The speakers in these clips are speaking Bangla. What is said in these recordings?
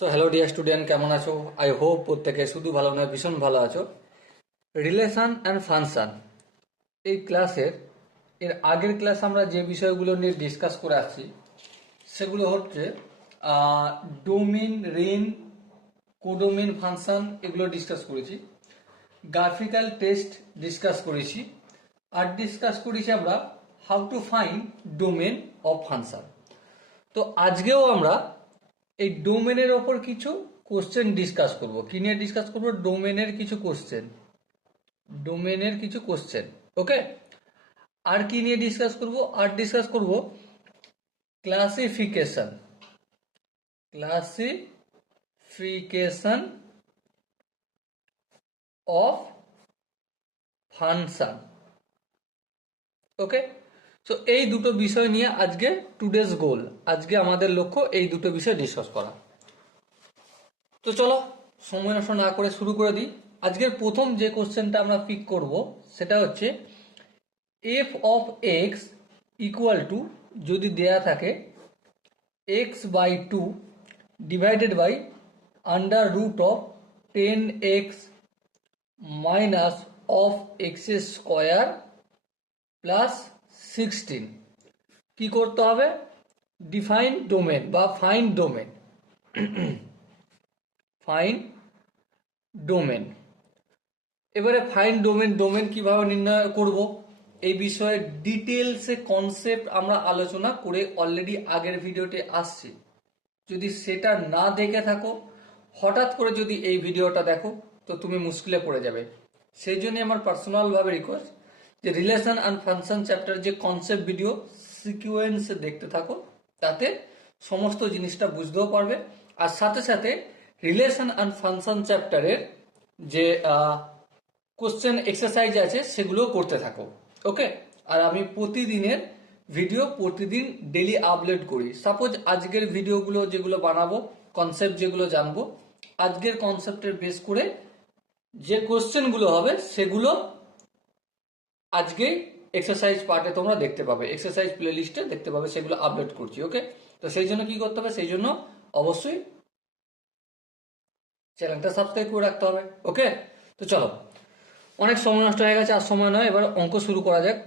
তো হ্যালো ডিয়ার স্টুডেন্ট, কেমন আছো? আই হোপ প্রত্যেকে শুধু ভালো নয়, ভীষণ ভালো আছো। রিলেশন অ্যান্ড ফাংশন এই ক্লাসের আগের ক্লাস আমরা যে বিষয়গুলো নিয়ে ডিসকাস করে আসছি সেগুলো হচ্ছে ডোমেন, রেঞ্জ, কোডোমেন, ফাংশন এগুলো ডিসকাস করেছি। গ্রাফিক্যাল টেস্ট ডিসকাস করেছি। আর ডিসকাস করেছি আমরা how to find domain of function. তো আজকেও আমরা এই ডোমেনের ওপর কিছু কোশ্চেন ডিসকাস করব। কি নিয়ে ডিসকাস করব? ডোমেনের কিছু কোশ্চেন। ডোমেনের কিছু কোশ্চেন। ওকে। আর কি নিয়ে ডিসকাস করব? আর ডিসকাস করব classification. Classification of function. Okay. তো এই দুটো বিষয় নিয়ে আজকে টুডেজ গোল, আজকে আমাদের লক্ষ্য এই দুটো বিষয় ডিসকাস করা। তো চলো সময় নষ্ট না করে শুরু করে দিই। আজকের প্রথম যে কোশ্চেনটা আমরা পিক করব সেটা হচ্ছে F of x equal to, যদি দেয়া থাকে x by two divided by under root of 10x minus of x square plus 16, কি করতে হবে? ডিফাইন ডোমেন বা ফাইন্ড ডোমেন। Find domain. এবারে ফাইন্ড ডোমেন, ডোমেন কিভাবে নির্ণয় করব এই বিষয়ে ডিটেলসে কনসেপ্ট আমরা আলোচনা করে অলরেডি আগের ভিডিওতে আসছি। যদি সেটা না দেখে থাকো, হঠাৎ করে যদি এই ভিডিওটা দেখো তো তুমি মুশকিলে পড়ে যাবে। সেই জন্য আমার পার্সোনালভাবে রিকোয়েস্ট যে রিলেশন অ্যান্ড ফাংশন চ্যাপ্টার যে কনসেপ্ট ভিডিও সিকুয়েন্সে দেখতে থাকো, তাতে সমস্ত জিনিসটা বুঝতেও পারবে। আর সাথে সাথে রিলেশন অ্যান্ড ফাংশন চ্যাপ্টারের যে কোশ্চেন এক্সারসাইজ আছে সেগুলো করতে থাকো। ওকে। আর আমি প্রতিদিনের ভিডিও প্রতিদিন ডেলি আপলোড করি। সাপোজ আজকের ভিডিওগুলো যেগুলো বানাবো, কনসেপ্ট যেগুলো জানবো, আজকের কনসেপ্টের বেস করে যে কোশ্চেনগুলো হবে সেগুলো আজকে এক্সারসাইজ পার্টে তোমরা দেখতে পাবে, এক্সারসাইজ প্লে লিস্টে দেখতে পাবে, সেগুলো আপলোড করছি। ওকে। তো সেই জন্য কি করতে হবে? সেই জন্য অবশ্যই চ্যানেলটা সাবস্ক্রাইব করে রাখতে হবে। ওকে। তো চলো, অনেক সময় নষ্ট হয়ে গেছে, আর সময় নয়, এবার অঙ্ক শুরু করা যাক।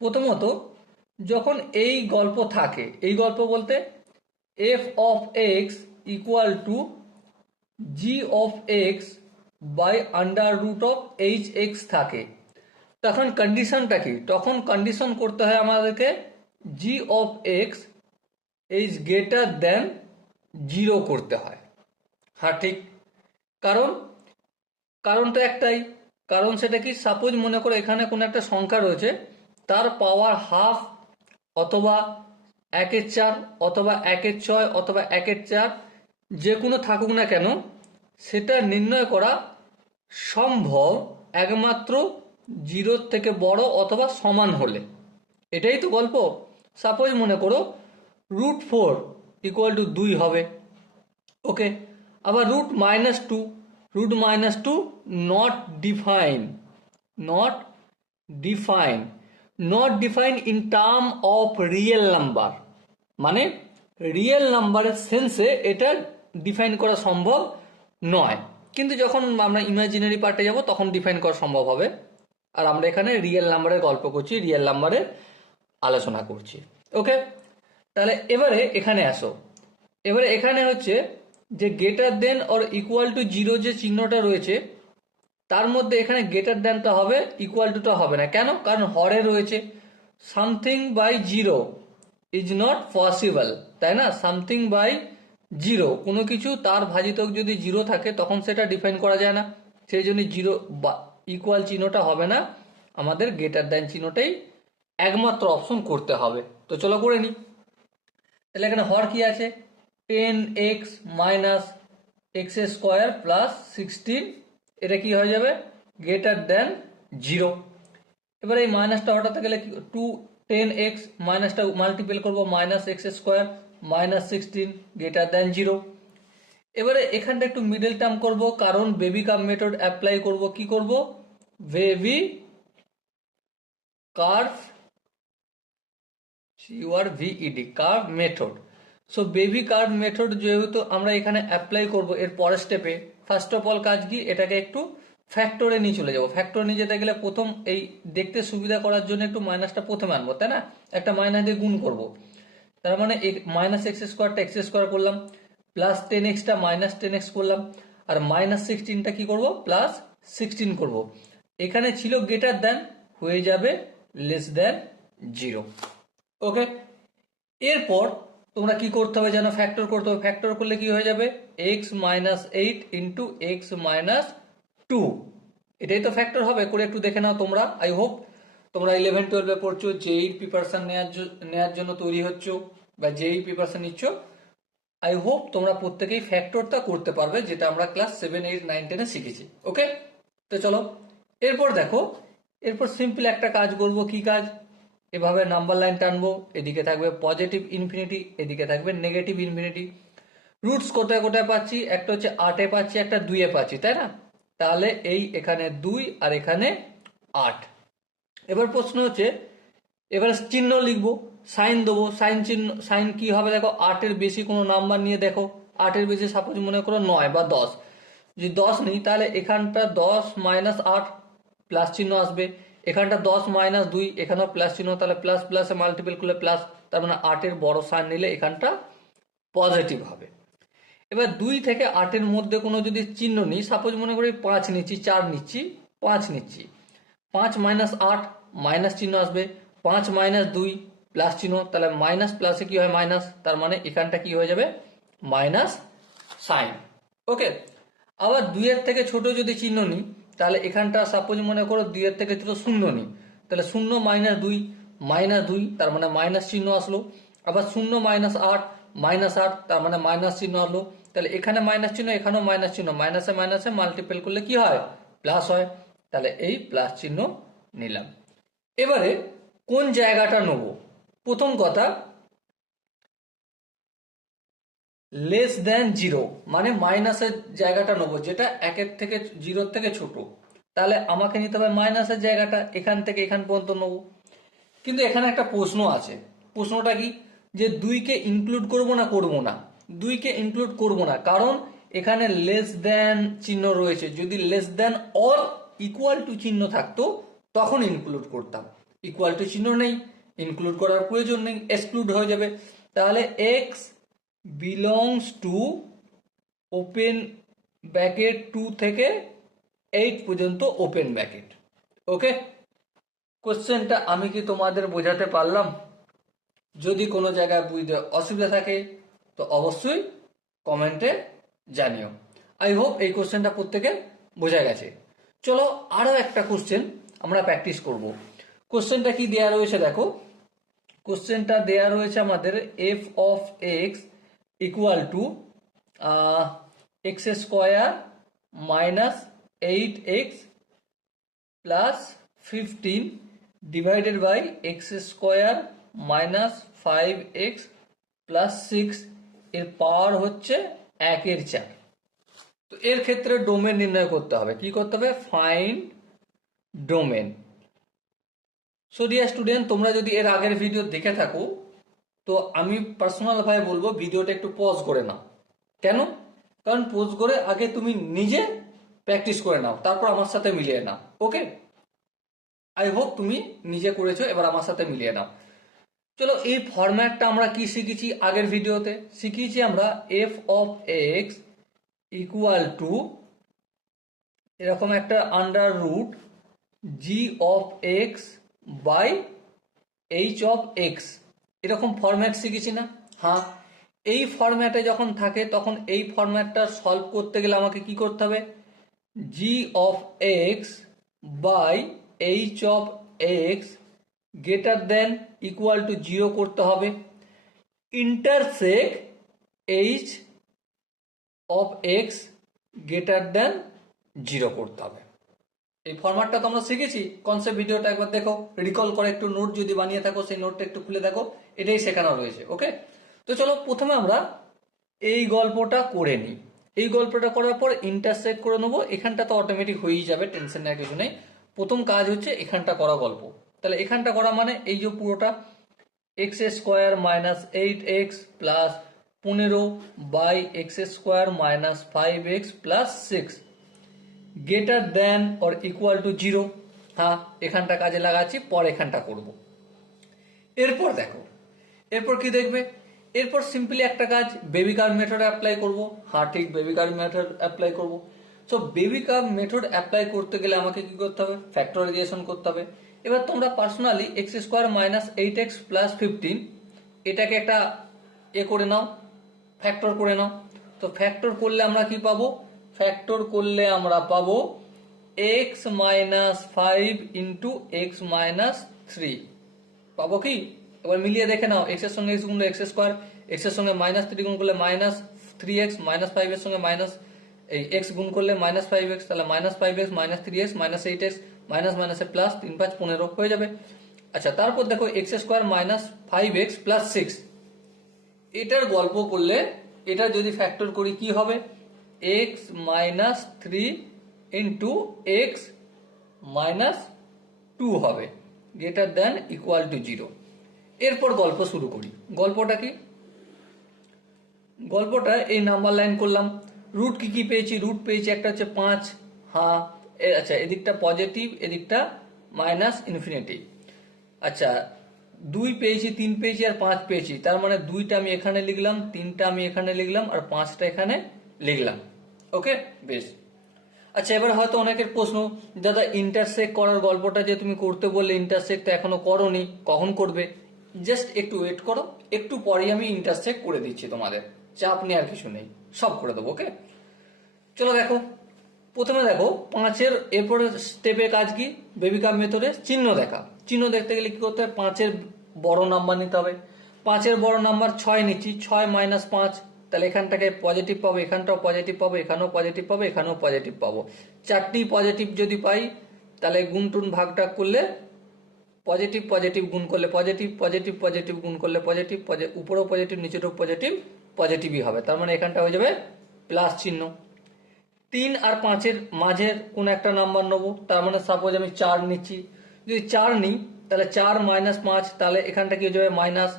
প্রথমত, যখন এই গল্প থাকে, এই গল্প বলতে f of x equal to g of x by under root of h x থাকে, তখন কন্ডিশনটা কি? তখন কন্ডিশন করতে হয় আমাদেরকে g of x is greater than 0 করতে হয়। হ্যাঁ ঠিক। কারণ কারণটা একটাই, কারণ সেটা কি? সাপোজ মনে করো এখানে কোনো একটা সংখ্যা রয়েছে, তার পাওয়ার হাফ অথবা 1/4 অথবা 1/6 অথবা 1/4, যে কোনো থাকুক না কেন, সেটা নির্ণয় করা সম্ভব একমাত্র 0 থেকে বড় অথবা সমান হলে। এটাই তো গল্প। সাপোজ মনে করো √4 ইকুয়াল টু 2 হবে। ওকে। আবার √-2, √-2 not define, not define, not define in term of real number, মানে রিয়েল নাম্বারের সেন্সে এটা ডিফাইন করা সম্ভব নয়। কিন্তু যখন আমরা ইমাজিনারি পার্টে যাব তখন ডিফাইন করা সম্ভব হবে। আর আমরা এখানে রিয়েল নাম্বারের গল্প করছি, রিয়েল নাম্বারের আলোচনা করছি। ওকে। তাহলে এবারে এখানে আসো। এবারে এখানে হচ্ছে যে greater than or equal to 0 যে চিহ্নটা রয়েছে, তার মধ্যে এখানে গ্রেটার দেনটা হবে, ইকুয়াল টুটা হবে না। কেন? কারণ হরে রয়েছে। Something by 0 is not possible, তাই না? সামথিং বাই 0, কোনো কিছু তার ভাজিতক যদি 0 থাকে তখন সেটা ডিফাইন করা যায় না। সেই জন্য 0 ইকুয়াল চিহ্নটা হবে না, আমাদের গ্রেটার দেন চিহ্নটাই একমাত্র অপশন করতে হবে। তো চলো করে নিই। তাহলে এখানে হর কি আছে? 10x minus x square plus 16, এটা কি হয়ে যাবে? Greater than 0। এবার এই মাইনাসটা হটাতে গেলে 10x মাইনাসটা মাল্টিপ্লাই করবো, minus x square minus 16 greater than 0। এবারে এখানটা একটু মিডল টার্ম করব, কারণ বেবি কার্ভ মেথড অ্যাপ্লাই করব। কি করব? Baby curve, CURVED, curve method. So baby curve method যেহেতু আমরা এখানে অ্যাপ্লাই করব এর পরের স্টেপে, ফার্স্ট অফ অল কাজ কি, এটাকে একটু ফ্যাক্টরে নিয়ে চলে যাবো। ফ্যাক্টরে নিয়ে যেতে গেলে প্রথম এই দেখতে সুবিধা করার জন্য একটু মাইনাসটা প্রথমে আনবো, তাই না? একটা মাইনাস দিয়ে গুণ করব, তার মানে মাইনাস এক্স স্কোয়ারটা এক্স স্কোয়ার করলাম, প্লাস 10x-টা মাইনাস 10x করলাম, আর মাইনাস 16টা কি করব, প্লাস 16 করব। এখানে ছিল গ্রেটার দেন, হয়ে যাবে লেস দেন 0। ওকে, এরপর তোমরা কি করতে হবে যেন, ফ্যাক্টর করতে হবে। ফ্যাক্টর করলে কি হয়ে যাবে, x minus 8 into x minus 2, এটাই তো ফ্যাক্টর হবে। করে একটু দেখে নাও তোমরা। আই হোপ তোমরা 11-12-এ পড়ছো, যেই প্রিপারেশন নেওয়ার জন্য তৈরি হচ্ছ বা যেই প্রিপারেশন নিচ্ছ, আই হোপ তোমরা প্রত্যেকেই ফ্যাক্টরটা করতে পারবে, যেটা আমরা ক্লাস 7, 8, 9, 10-এ শিখেছি। ওকে, তো চলো এরপর দেখো, এরপর সিম্পল একটা কাজ করব। কি কাজ, এভাবে নাম্বার লাইন টানবো, এদিকে থাকবে পজিটিভ ইনফিনিটি, এদিকে থাকবে নেগেটিভ ইনফিনিটি। রুটস কোথায় কোথায় পাচ্ছি, একটা হচ্ছে 8-এ পাচ্ছি, একটা 2-এ পাচ্ছি, তাই না? তাহলে এই এখানে 2 আর এখানে 8। এবার প্রশ্ন হচ্ছে, এবার চিহ্ন লিখবো, সাইন দেবো। সাইন চিহ্ন, সাইন কি হবে দেখো, 8-এর বেশি কোনো নাম্বার নিয়ে দেখো, 8-এর বেশি সাপোজ মনে করো 9 বা 10, যদি 10 নিই তাহলে এখানটা 10 মাইনাস 8 প্লাস চিহ্ন আসবে, এখানটা 10 মাইনাস 2 এখানেও প্লাস চিহ্ন, তাহলে প্লাস প্লাসে মাল্টিপল করলে প্লাস, তার মানে 8-এর বড় সাইন নিলে এখানটা পজিটিভ হবে। এবার 2 থেকে 8-এর মধ্যে কোনো যদি চিহ্ন নিই, সাপোজ মনে করি 5 নিচ্ছি, 4 নিচ্ছি, 5 নিচ্ছি, 5 মাইনাস 8 মাইনাস চিহ্ন আসবে, 5 মাইনাস 2 প্লাস চিহ্ন, তাহলে মাইনাস প্লাসে কি হয় মাইনাস, তার মানে এখানটা কি হয়ে যাবে মাইনাস সাইন। ওকে, আবার 2-এর থেকে ছোট যদি চিহ্ন নিই, তাহলে এখানটা সাপোজ মনে করো 2-এর থেকে ছোট 0 নিই, তাহলে 0 মাইনাস 2 তার মানে মাইনাস চিহ্ন আসলো। আবার 0 মাইনাস 8 মাইনাস 8 তার মানে মাইনাস চিহ্ন আসলো। তাহলে এখানে মাইনাস চিহ্ন, এখানেও মাইনাস চিহ্ন, মাইনাসে মাইনাসে মাল্টিপল করলে কি হয়, প্লাস হয়। তাহলে এই প্লাস চিহ্ন নিলাম। এবারে কোন জায়গাটা নেব, প্রথম কথা লেস দেন 0 মানে মাইনাসের জায়গাটা নেবো, যেটা 1-এর থেকে 0-এর থেকে ছোট। তাহলে আমাকে নিতে হবে মাইনাসের জায়গাটা, এখান থেকে এখান পর্যন্ত নেবো। কিন্তু এখানে একটা প্রশ্ন আছে, প্রশ্নটা কি, যে 2-কে ইনক্লুড করব না করব না। 2-কে ইনক্লুড করব না, কারণ এখানে লেস দেন চিহ্ন রয়েছে। যদি less than or equal two চিহ্ন থাকতো তখন ইনক্লুড করতাম, ইকুয়াল টু চিহ্ন নেই, ইনক্লুড করার প্রয়োজন নেই, এক্সক্লুড হয়ে যাবে। তাহলে x belongs to open bracket 2 থেকে 8 পর্যন্ত ওপেন ব্র্যাকেট। ওকে, কোশ্চেনটা আমি কি তোমাদের বোঝাতে পারলাম? যদি কোনো জায়গায় বুঝতে অসুবিধা থাকে তো অবশ্যই কমেন্টে জানিও। আই হোপ এই কোশ্চেনটা প্রত্যেকে বোঝা গেছে। চলো আরো একটা কোশ্চেন আমরা প্র্যাকটিস করব। কোশ্চেনটা কি দেয়া রয়েছে দেখো, কোশ্চেনটা দেয়া রয়েছে আমাদের F of x equal to x square minus 8x plus 15 divided by x square minus 5x plus 6 এর পাওয়ার হচ্ছে 1/4। তো এর ক্ষেত্রে ডোমেন নির্ণয় করতে হবে। কি করতে হবে, find domain. So dear student, তোমরা যদি এর আগের ভিডিও দেখে থাকো তো আমি পার্সোনাল ভাবে বলবো ভিডিওটা একটু পজ করে নাও। কেন, কারণ পজ করে আগে তুমি নিজে প্র্যাকটিস করে নাও, তারপর আমার সাথে মিলিয়ে নাও। ওকে, আই হোপ তুমি নিজে করেছো, এবার আমার সাথে মিলিয়ে নাও। চলো এই ফরম্যাটটা আমরা কি শিখেছি আগের ভিডিওতে, শিখিয়েছি আমরা F of x equal to এরকম একটা under root G of x by H of x, এরকম ফরম্যাট শিখেছি না? হ্যাঁ, এই ফরম্যাটে যখন থাকে তখন এই ফরম্যাটটা সলভ করতে গেলে আমাকে কি করতে হবে, g of x by H of x greater than equal to 0 করতে হবে, intersect h of x greater than 0 করতে হবে। এই ফরম্যাটটা তো আমরা শিখেছি, কনসেপ্ট ভিডিওটা একবার দেখো, রিকল করে একটু নোট যদি বানিয়ে থাকো সেই নোটটা একটু খুলে দেখো, এটাই শেখানো রয়েছে। ওকে, তো চলো প্রথমে আমরা এই গল্পটা করে নিই। এই গল্পটা করার পর ইন্টারসেক্ট করে নেবো, এখানটা তো অটোমেটিক হয়েই যাবে, টেনশন নেওয়ার কিছু নেই। প্রথম কাজ হচ্ছে এখানটা করা গল্প। তাহলে এখানটা করা মানে এই যে পুরোটা x square minus 8x plus 15/x² minus 5x plus 6 greater than or equal to 0। হ্যাঁ, এখানটা কাজে লাগাচ্ছি, পর এখানটা করব। এরপর দেখো, এরপর কি দেখবে, এরপর সিম্পলি একটা কাজ, বেবি কার্ভ মেথড অ্যাপ্লাই করব। হ্যাঁ ঠিক, বেবি কার্ভ মেথড অ্যাপ্লাই করব। So baby curve method apply করতে গেলে আমাকে কি করতে হবে, ফ্যাক্টরাইজেশন করতে হবে। এবার তোমরা personally x² minus 8x plus 15 এটাকে একটা করে নাও, ফ্যাক্টর করে নাও। তো ফ্যাক্টর করলে আমরা কি পাবো, ফ্যাক্টর করলে আমরা পাবো x minus 5 into x minus 3 পাবো কি। এবার মিলিয়ে দেখে নাও, x এর সঙ্গে x গুণ x², x এর সঙ্গে মাইনাস 3 গুণ করলে মাইনাস 3x, মাইনাস 5 এর সঙ্গে মাইনাস এই x গুণ করলে মাইনাস 5x, তাহলে minus 5x minus 3x minus 8x minus মাইনাসে প্লাস 3 5 15 হয়ে যাবে। আচ্ছা, তারপর দেখো x² মাইনাস 5x প্লাস 6 এটার গল্প করলে, এটা যদি ফ্যাক্টর করি কি হবে, x minus 3 into x minus 2 হবে গ্রেটার দেন ইকুয়াল টু 0। এরপর গল্প শুরু করি। গল্পটা কি, গল্পটা এই নাম্বার লাইন করলাম। রুট কি কি পেয়েছি, রুট পেয়েছি একটা হচ্ছে 5। হ্যাঁ আচ্ছা, এদিকটা পজিটিভ, এদিকটা মাইনাস ইনফিনিটি। আচ্ছা, 2 পেয়েছি, 3 পেয়েছি আর 5 পেয়েছি, তার মানে 2টা আমি এখানে লিখলাম, 3টা আমি এখানে লিখলাম আর 5টা এখানে লিখলাম। ওকে, বেশ। আচ্ছা, এবার হয়তো অনেকের প্রশ্ন, দাদা ইন্টারসেক্ট করার গল্পটা যে তুমি করতে বললে, ইন্টারসেক্ট এখনো করোনি, কখন করবে? জাস্ট একটু ওয়েট করো, একটু পরেই আমি ইন্টারসেক্ট করে দিচ্ছি তোমাদের, চাপ নেই আর কিছু নেই, সব করে দেবো। ওকে, চলো দেখো, প্রথমে দেখো 5-এর এরপরে স্টেপে কাজ কি, বেবি কার্ভ মেথডে চিহ্ন দেখা। চিহ্ন দেখতে গেলে কি করতে হবে, 5-এর বড় নাম্বার নিতে হবে। 5-এর বড় নাম্বার 6 নিচ্ছি, 6 মাইনাস 5, তাহলে এখানটাকে পজিটিভ পাবো, এখানটাও পজিটিভ পাবো, এখানেও পজিটিভ পাবো, এখানেও পজিটিভ পাবো। 4টি পজিটিভ যদি পাই, তাহলে গুণ টুন ভাগটা করলে পজিটিভ পজিটিভ গুণ করলে পজিটিভ, পজিটিভ পজিটিভ গুণ করলে পজিটিভ, উপরেও পজিটিভ নিচেরও পজিটিভ, পজিটিভই হবে। তার মানে এখানটা হয়ে যাবে প্লাস চিহ্ন। 3 আর 5-এর মাঝের কোন একটা নাম্বার নেবো, তার মানে সাপোজ আমি 4 নিচ্ছি। যদি 4 নিই, তাহলে 4 মাইনাস 5, তাহলে এখানটা কি হয়ে যাবে মাইনাস,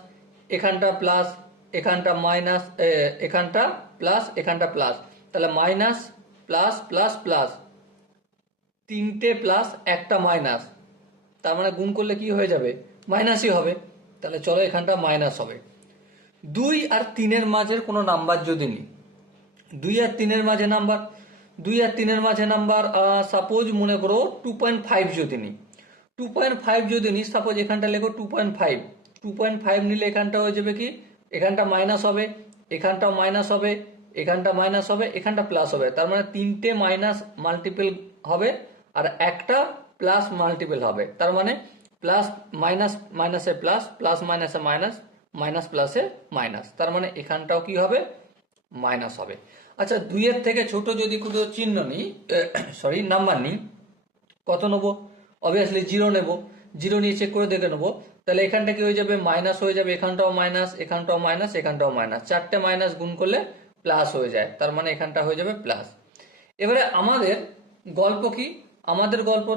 এখানটা প্লাস, এখানটা মাইনাস, এখানটা প্লাস, এখানটা প্লাস, তাহলে মাইনাস প্লাস প্লাস প্লাস, 3টে প্লাস একটা মাইনাস, তার মানে গুণ করলে কি হয়ে যাবে, মাইনাসই হবে। তাহলে চলো এখানটা মাইনাস হবে। 2 আর 3-এর মাঝের কোনো নাম্বার যদি নিই, 2 আর 3-এর মাঝে নাম্বার, 2 আর 3-এর মাঝে নাম্বার সাপোজ মনে করো 2.5 যদি নিই, 2.5 যদি নিই, সাপোজ এখানটা লেখো 2.5, 2.5 নিলে এখানটা হয়ে যাবে কি, এখানটা মাইনাস হবে, এখানটাও মাইনাস হবে, এখানটা মাইনাস হবে, এখানটা প্লাস হবে। তার মানে 3টে মাইনাস মাল্টিপল হবে আর একটা প্লাস মাল্টিপল হবে। তার মানে প্লাস মাইনাস মাইনাসে প্লাস, প্লাস মাইনাসে মাইনাস, মাইনাস প্লাসে মাইনাস, তার মানে এখানটাও কি হবে, মাইনাস হবে। আচ্ছা, 2-এর থেকে ছোট যদি কোনো চিহ্ন নিই, সরি নাম্বার নিই, কত নেবো, অবভিয়াসলি 0 নেবো। 0 নিয়ে চেক করে দেখে নেবো, তাহলে এখানটা কি হয়ে যাবে, মাইনাস হয়ে যাবে, এখানটাও মাইনাস, এখানটাও মাইনাস, এখানটাও মাইনাস, 4টে মাইনাস গুণ করলে প্লাস হয়ে যায়, তার মানে এখানটা হয়ে যাবে প্লাস। এবারে আমাদের গল্প কি, আমাদের গল্প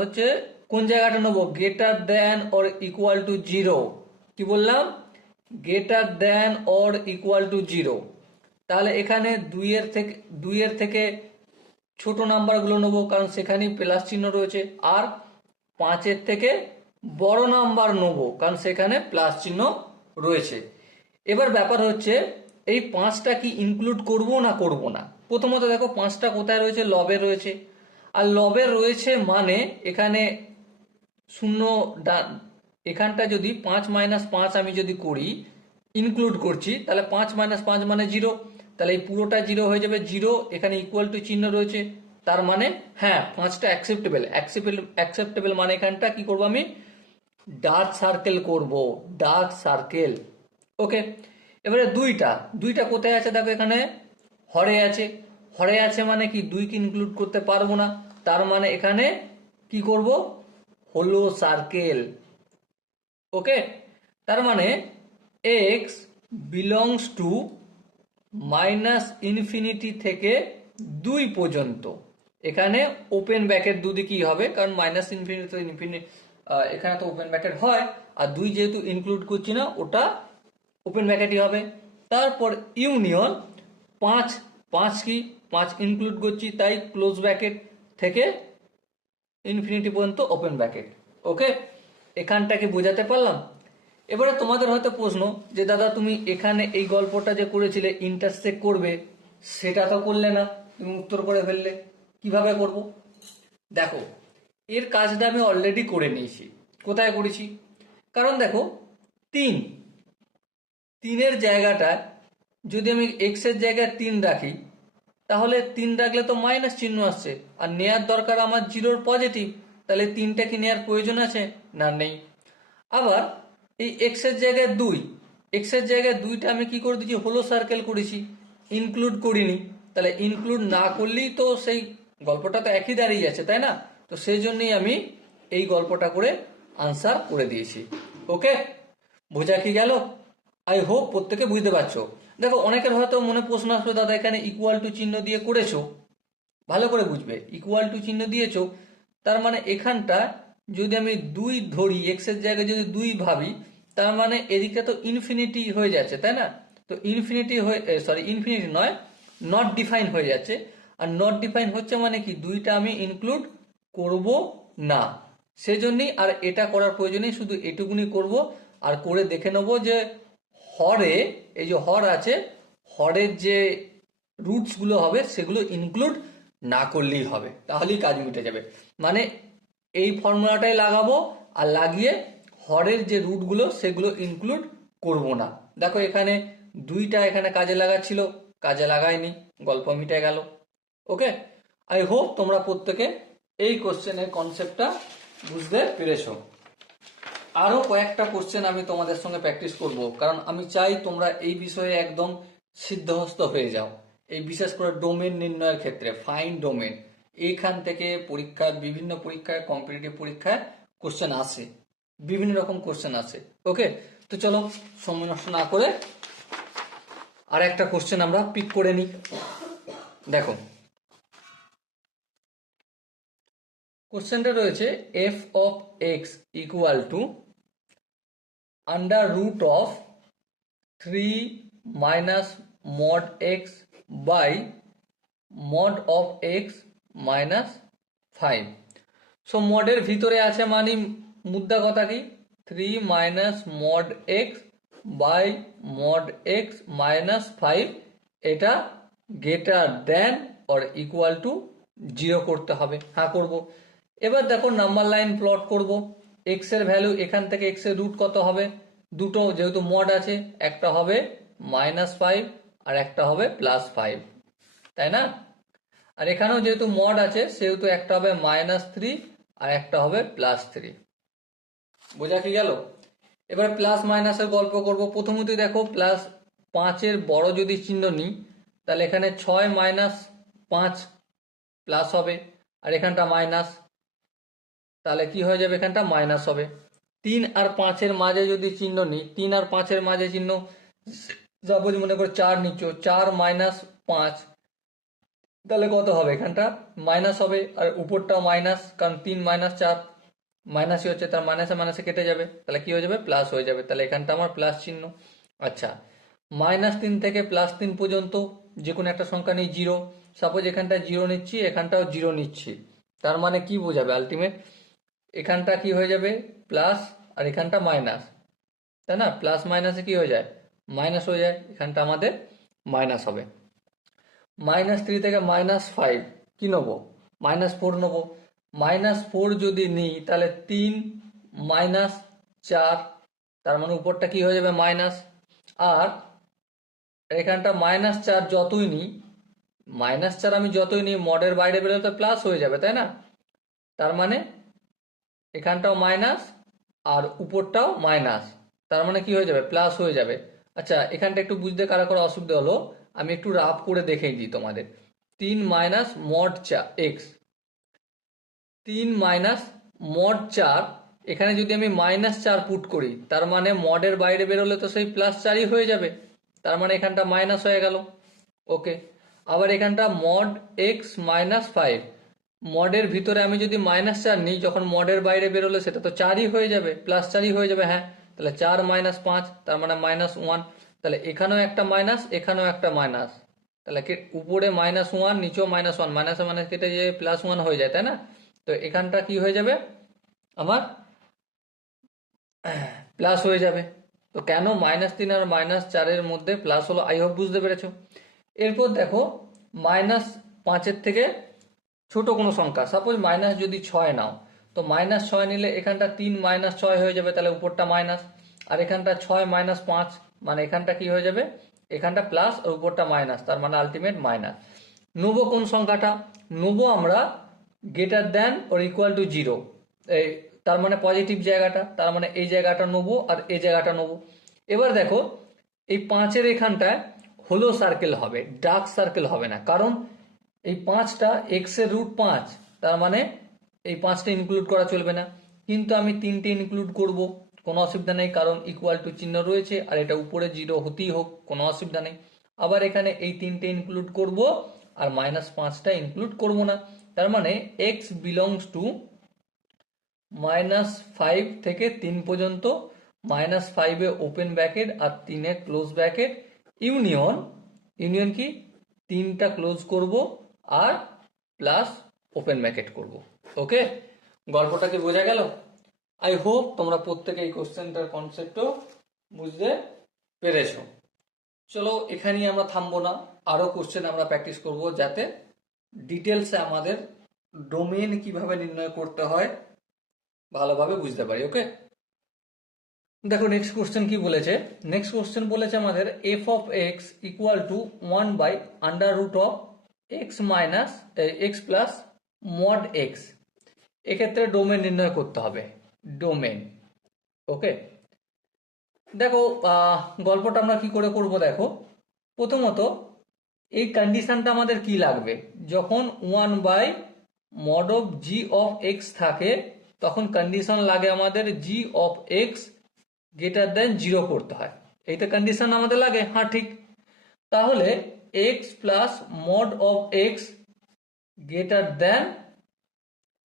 হচ্ছে কোন জায়গাটা নেবো, greater than or equal to 0। কি বললাম, greater than or equal to 0। তাহলে এখানে 2-এর থেকে ছোট নাম্বারগুলো নেবো, কারণ সেখানেই প্লাস চিহ্ন রয়েছে, আর 5-এর থেকে বড় নাম্বার নেবো, কারণ সেখানে প্লাস চিহ্ন রয়েছে। এবার ব্যাপার হচ্ছে এই 5টা কি ইনক্লুড করব না করব না। প্রথমত দেখো 5টা কোথায় রয়েছে, লবে রয়েছে, আর লবে রয়েছে মানে এখানে শূন্য, এখানটা যদি 5 মাইনাস 5 আমি যদি করি, ইনক্লুড করছি, তাহলে 5 মাইনাস 5 মানে 0, তাহলে এই পুরোটা 0 হয়ে যাবে। 0 এখানে ইকুয়াল টু চিহ্ন রয়েছে, তার মানে হ্যাঁ 5টা অ্যাকসেপ্টেবল। অ্যাকসেপ্টেবল মানে এখানটা কি করব, আমি ডার্ক সার্কেল করব, ডার্ক সার্কেল। ওকে, এবারে দুইটা কোথায় আছে দেখো, এখানে হরে আছে। হরে আছে মানে কি, 2কে ইনক্লুড করতে পারবো না, তার মানে এখানে কি করব, হলো সার্কেল। ওকে, তার মানে x belongs two minus infinity থেকে 2 পর্যন্ত, এখানে ওপেন ব্র্যাকেট দুদিকেই হবে, কারণ মাইনাস ইনফিনিটি তো ইনফিনিটি, এখানে তো ওপেন ব্র্যাকেট হয়, আর 2 যেহেতু ইনক্লুড করছি না, ওটা ওপেন ব্র্যাকেটই হবে। তারপর ইউনিয়ন 5, 5 কি 5 ইনক্লুড করছি, তাই ক্লোজ ব্র্যাকেট থেকে ইনফিনিটি পর্যন্ত ওপেন ব্র্যাকেট। ওকে, এখানটাকে বোঝাতে পারলাম। এবারে তোমাদের হয়তো প্রশ্ন যে দাদা তুমি এখানে এই গল্পটা যে করেছিলে ইন্টারসেক্ট করবে, সেটা তো করলে না, তুমি উত্তর করে ফেললে, কিভাবে করব? দেখো, এর কাজটা আমি অলরেডি করে নিয়েছি। কোথায় করেছি? কারণ দেখো, 3 জায়গাটায় যদি আমি এক্স এর জায়গায় 3 রাখি, তাহলে 3 রাখলে তো মাইনাস চিহ্ন আসছে, আর নেয়ার দরকার আমার জিরোর পজিটিভ, তাহলে 3টা কি নেওয়ার প্রয়োজন আছে? না, নেই। আবার এই এক্স এর জায়গায় 2, এক্স এর জায়গায় 2টা আমি কি করে দিচ্ছি, হোলো সার্কেল করেছি, ইনক্লুড করিনি। তাহলে ইনক্লুড না করলেই তো সেই গল্পটা তো একই দাঁড়িয়ে যাচ্ছে, তাই না? তো সেই জন্যই আমি এই গল্পটা করে আনসার করে দিয়েছি। ওকে, বোঝা কি গেল? আই হোপ প্রত্যেকে বুঝতে পারছো। দেখো, অনেকের হয়তো মনে প্রশ্ন আসবে, দাদা এখানে ইকুয়াল টু চিহ্ন দিয়ে করেছো, ভালো করে বুঝবে, ইকুয়াল টু চিহ্ন দিয়েছো, তার মানে এখানটা যদি আমি 2 ধরি, এক্স এর জায়গায় যদি 2 ভাবি, তার মানে এদিকটা তো ইনফিনিটি হয়ে যাচ্ছে, তাই না? তো ইনফিনিটি হয়ে, সরি ইনফিনিটি নয়, নট ডিফাইন হয়ে যাচ্ছে। আর নট ডিফাইন হচ্ছে মানে কি, 2টা আমি ইনক্লুড করব না, সেজন্যই আর এটা করার প্রয়োজনেই শুধু এটুকুনি করব। আর করে দেখে নেবো যে হরে, এই যে হর আছে, হরের যে রুটস গুলো হবে সেগুলো ইনক্লুড না করলেই হবে, তাহলেই কাজ মিটে যাবে। মানে এই ফর্মুলাটাই লাগাবো, আর লাগিয়ে হরের যে রুটগুলো সেগুলো ইনক্লুড করব না। দেখো, এখানে 2টা এখানে কাজে লাগাচ্ছিল, কাজে লাগায়নি, গল্প মিটে গেল। ওকে, আই হোপ তোমরা প্রত্যেকে এই কোশ্চেনের কনসেপ্টটা বুঝতে পেরেছো। আরো কয়েকটা কোশ্চেন আমি তোমাদের সঙ্গে প্র্যাকটিস করব, কারণ আমি চাই তোমরা এই বিষয়ে একদম সিদ্ধহস্ত হয়ে যাও। এই বিশেষ করে ডোমেন নির্ণয়ের ক্ষেত্রে, ফাইন ডোমেন, এইখান থেকে পরীক্ষার, বিভিন্ন পরীক্ষায়, কম্পিটিটিভ পরীক্ষায় কোশ্চেন আসে, বিভিন্ন রকম কোশ্চেন আসে। ওকে, তো চলো সময় নষ্ট না করে আর একটা কোশ্চেন আমরা পিক করে নিই। দেখো, কোশ্চেনটা রয়েছে f of x equal to under root of 3 minus mod x by mod of x minus 5। So মডের ভিতরে আছে মানে মুদ্রা কথা কি, 3 minus mod x by mod x minus 5, এটা greater than or equal to 0 করতে হবে। হ্যাঁ, করব। এবার দেখো, নাম্বার লাইন প্লট করব। এক্স এর ভ্যালু, এখান থেকে এক্স এর রুট কত হবে? দুটো, যেহেতু মড আছে, একটা হবে -5 আর একটা হবে +5, তাই না? আর এখানেও যেহেতু মড আছে, সেহেতু একটা হবে -3 আর একটা হবে +3। বোঝা কি গেল? এবার প্লাস মাইনাসের গল্প করব। প্রথমতই দেখো, +5 বড় যদি চিহ্ন নিই, তাহলে এখানে 6 - 5 প্লাস হবে, আর এখানটা মাইনাস, তাহলে কি হয়ে যাবে, এখানটা মাইনাস হবে। 3 আর 5 মাঝে যদি চিহ্ন নিই, 3 আর 5 মাঝে চিহ্ন, সাপোজ মনে করো 4 নিচ্ছ, 4 - 5, তাহলে কত হবে, এখানটা মাইনাস হবে, আর উপরটাও মাইনাস, কারণ 3 - 4 মাইনাসই হচ্ছে, তার মাইনাসে মাইনাসে কেটে যাবে, তাহলে কি হয়ে যাবে, প্লাস হয়ে যাবে। তাহলে এখানটা আমার প্লাস চিহ্ন। আচ্ছা, -3 থেকে +3 পর্যন্ত যে কোনো একটা সংখ্যা নেই 0, সাপোজ এখানটা 0 নিচ্ছি, এখানটাও 0 নিচ্ছি, তার মানে কি বোঝাবে, আলটিমেট এখানটা কি হয়ে যাবে, প্লাস, আর এখানটা মাইনাস, তাই না? প্লাস মাইনাসে কি হয়ে যায়, মাইনাস হয়ে যায়, এখানটা আমাদের মাইনাস হবে। -3 থেকে -5 কি নেবো, -4 নেবো। -4 যদি নিই, তাহলে 3 - 4, তার মানে উপরটা কি হয়ে যাবে, মাইনাস। আর এখানটা -4 যতই নিই, -4 আমি যতই নিই, মডের বাইরে বেরোলে তো প্লাস হয়ে যাবে, তাই না? তার মানে এখানটাও মাইনাস আর উপরটাও মাইনাস, তার মানে কি হয়ে যাবে, প্লাস হয়ে যাবে। আচ্ছা, এখানটা একটু বুঝতে কারা করে অসুবিধা হলো, আমি একটু রাফ করে দেখিয়ে দিই তোমাদের। 3 minus mod x, 3 minus mod 4, এখানে যদি আমি -4 পুট করি, তার মানে মডের বাইরে বেরোলে তো সেই +4ই হয়ে যাবে, তার মানে এখানটা মাইনাস হয়ে গেল। ওকে, আবার এখানটা মড এক্স -5, মডের ভিতরে আমি যদি -4 নিই, যখন মডের বাইরে বেরোলে সেটা তো 4ই হয়ে যাবে, +4ই হয়ে যাবে। হ্যাঁ, তাহলে 4 - 5, তার মানে -1, তাহলে এখানেও একটা মাইনাস, এখানেও একটা মাইনাস, তাহলে কি উপরে -1 নিচেও -1, মাইনাসে মাইনাস কেটে যে +1 হয়ে যায়, তাই না? তো এখানটা কি হয়ে যাবে আমার প্লাস হয়ে যাবে। তো কেন -3 আর -4-এর মধ্যে প্লাস হলো, আই হোপ বুঝতে পেরেছো। এরপর দেখো -5-এর থেকে ছোট কোনো সংখ্যা, সাপোজ মাইনাস যদি 6 নাও, তো -6 নিলে এখানটা 3 -6 হয়ে যাবে, তাহলে উপরটা মাইনাস, আর এখানটা 6 -5, মানে এখানটা কি হয়ে যাবে, এখানটা প্লাস আর উপরটা মাইনাস, তার মানে আলটিমেট মাইনাস। নেবো কোন সংখ্যাটা, নেবো আমরা greater than or equal to 0, এই তার মানে পজিটিভ জায়গাটা, তার মানে এই জায়গাটা নেবো আর এই জায়গাটা নেবো। এবার দেখো এই 5-এর এখানটায় হলো সার্কেল হবে, ডার্ক সার্কেল হবে না, কারণ এই 5টা এক্সের রুট 5, তার মানে এই 5টা ইনক্লুড করা চলবে না, কিন্তু আমি 3টে ইনক্লুড করব, কোনো অসুবিধা নেই, কারণ ইকুয়াল টু চিহ্ন রয়েছে আর এটা উপরে 0 হতেই হোক, কোনো অসুবিধা নেই। আবার এখানে এই 3টে ইনক্লুড করব আর -5টা ইনক্লুড করব না, তার মানে এক্স বিলংস টু -5 থেকে 3 পর্যন্ত, -5-এ ওপেন ব্র্যাকেট আর 3-এ ক্লোজ ব্র্যাকেট, ইউনিয়ন কি 3টা ক্লোজ করব আর প্লাস ওপেন ব্র্যাকেট করব। ওকে, গল্পটা কি বোঝা গেল? আই হোপ তোমরা প্রত্যেকে এই কোশ্চেনটার কনসেপ্টও বুঝতে পেরেছো। চলো এখানেই আমরা থামবো না, আরো কোশ্চেন আমরা প্র্যাকটিস করব, যাতে ডিটেলসে আমাদের ডোমেন কিভাবে নির্ণয় করতে হয় ভালোভাবে বুঝতে পারি। ওকে, দেখো নেক্সট কোশ্চেন কি বলেছে। নেক্সট কোশ্চেন বলেছে আমাদের F of x equal to 1/√x minus x plus mod x. এক্ষেত্রে ডোমেন নির্ণয় করতে হবে, ডোমেন। ওকে, দেখো গল্পটা আমরা কি করে করব, দেখো প্রথমত এই কন্ডিশনটা আমাদের কি লাগবে, যখন 1/mod(g(x) থাকে, তখন কন্ডিশন লাগে আমাদের g(x) গ্রেটার দেন 0 করতে হয়, এই তো কন্ডিশন আমাদের লাগে। হ্যাঁ ঠিক, তাহলে x plus mod of x greater than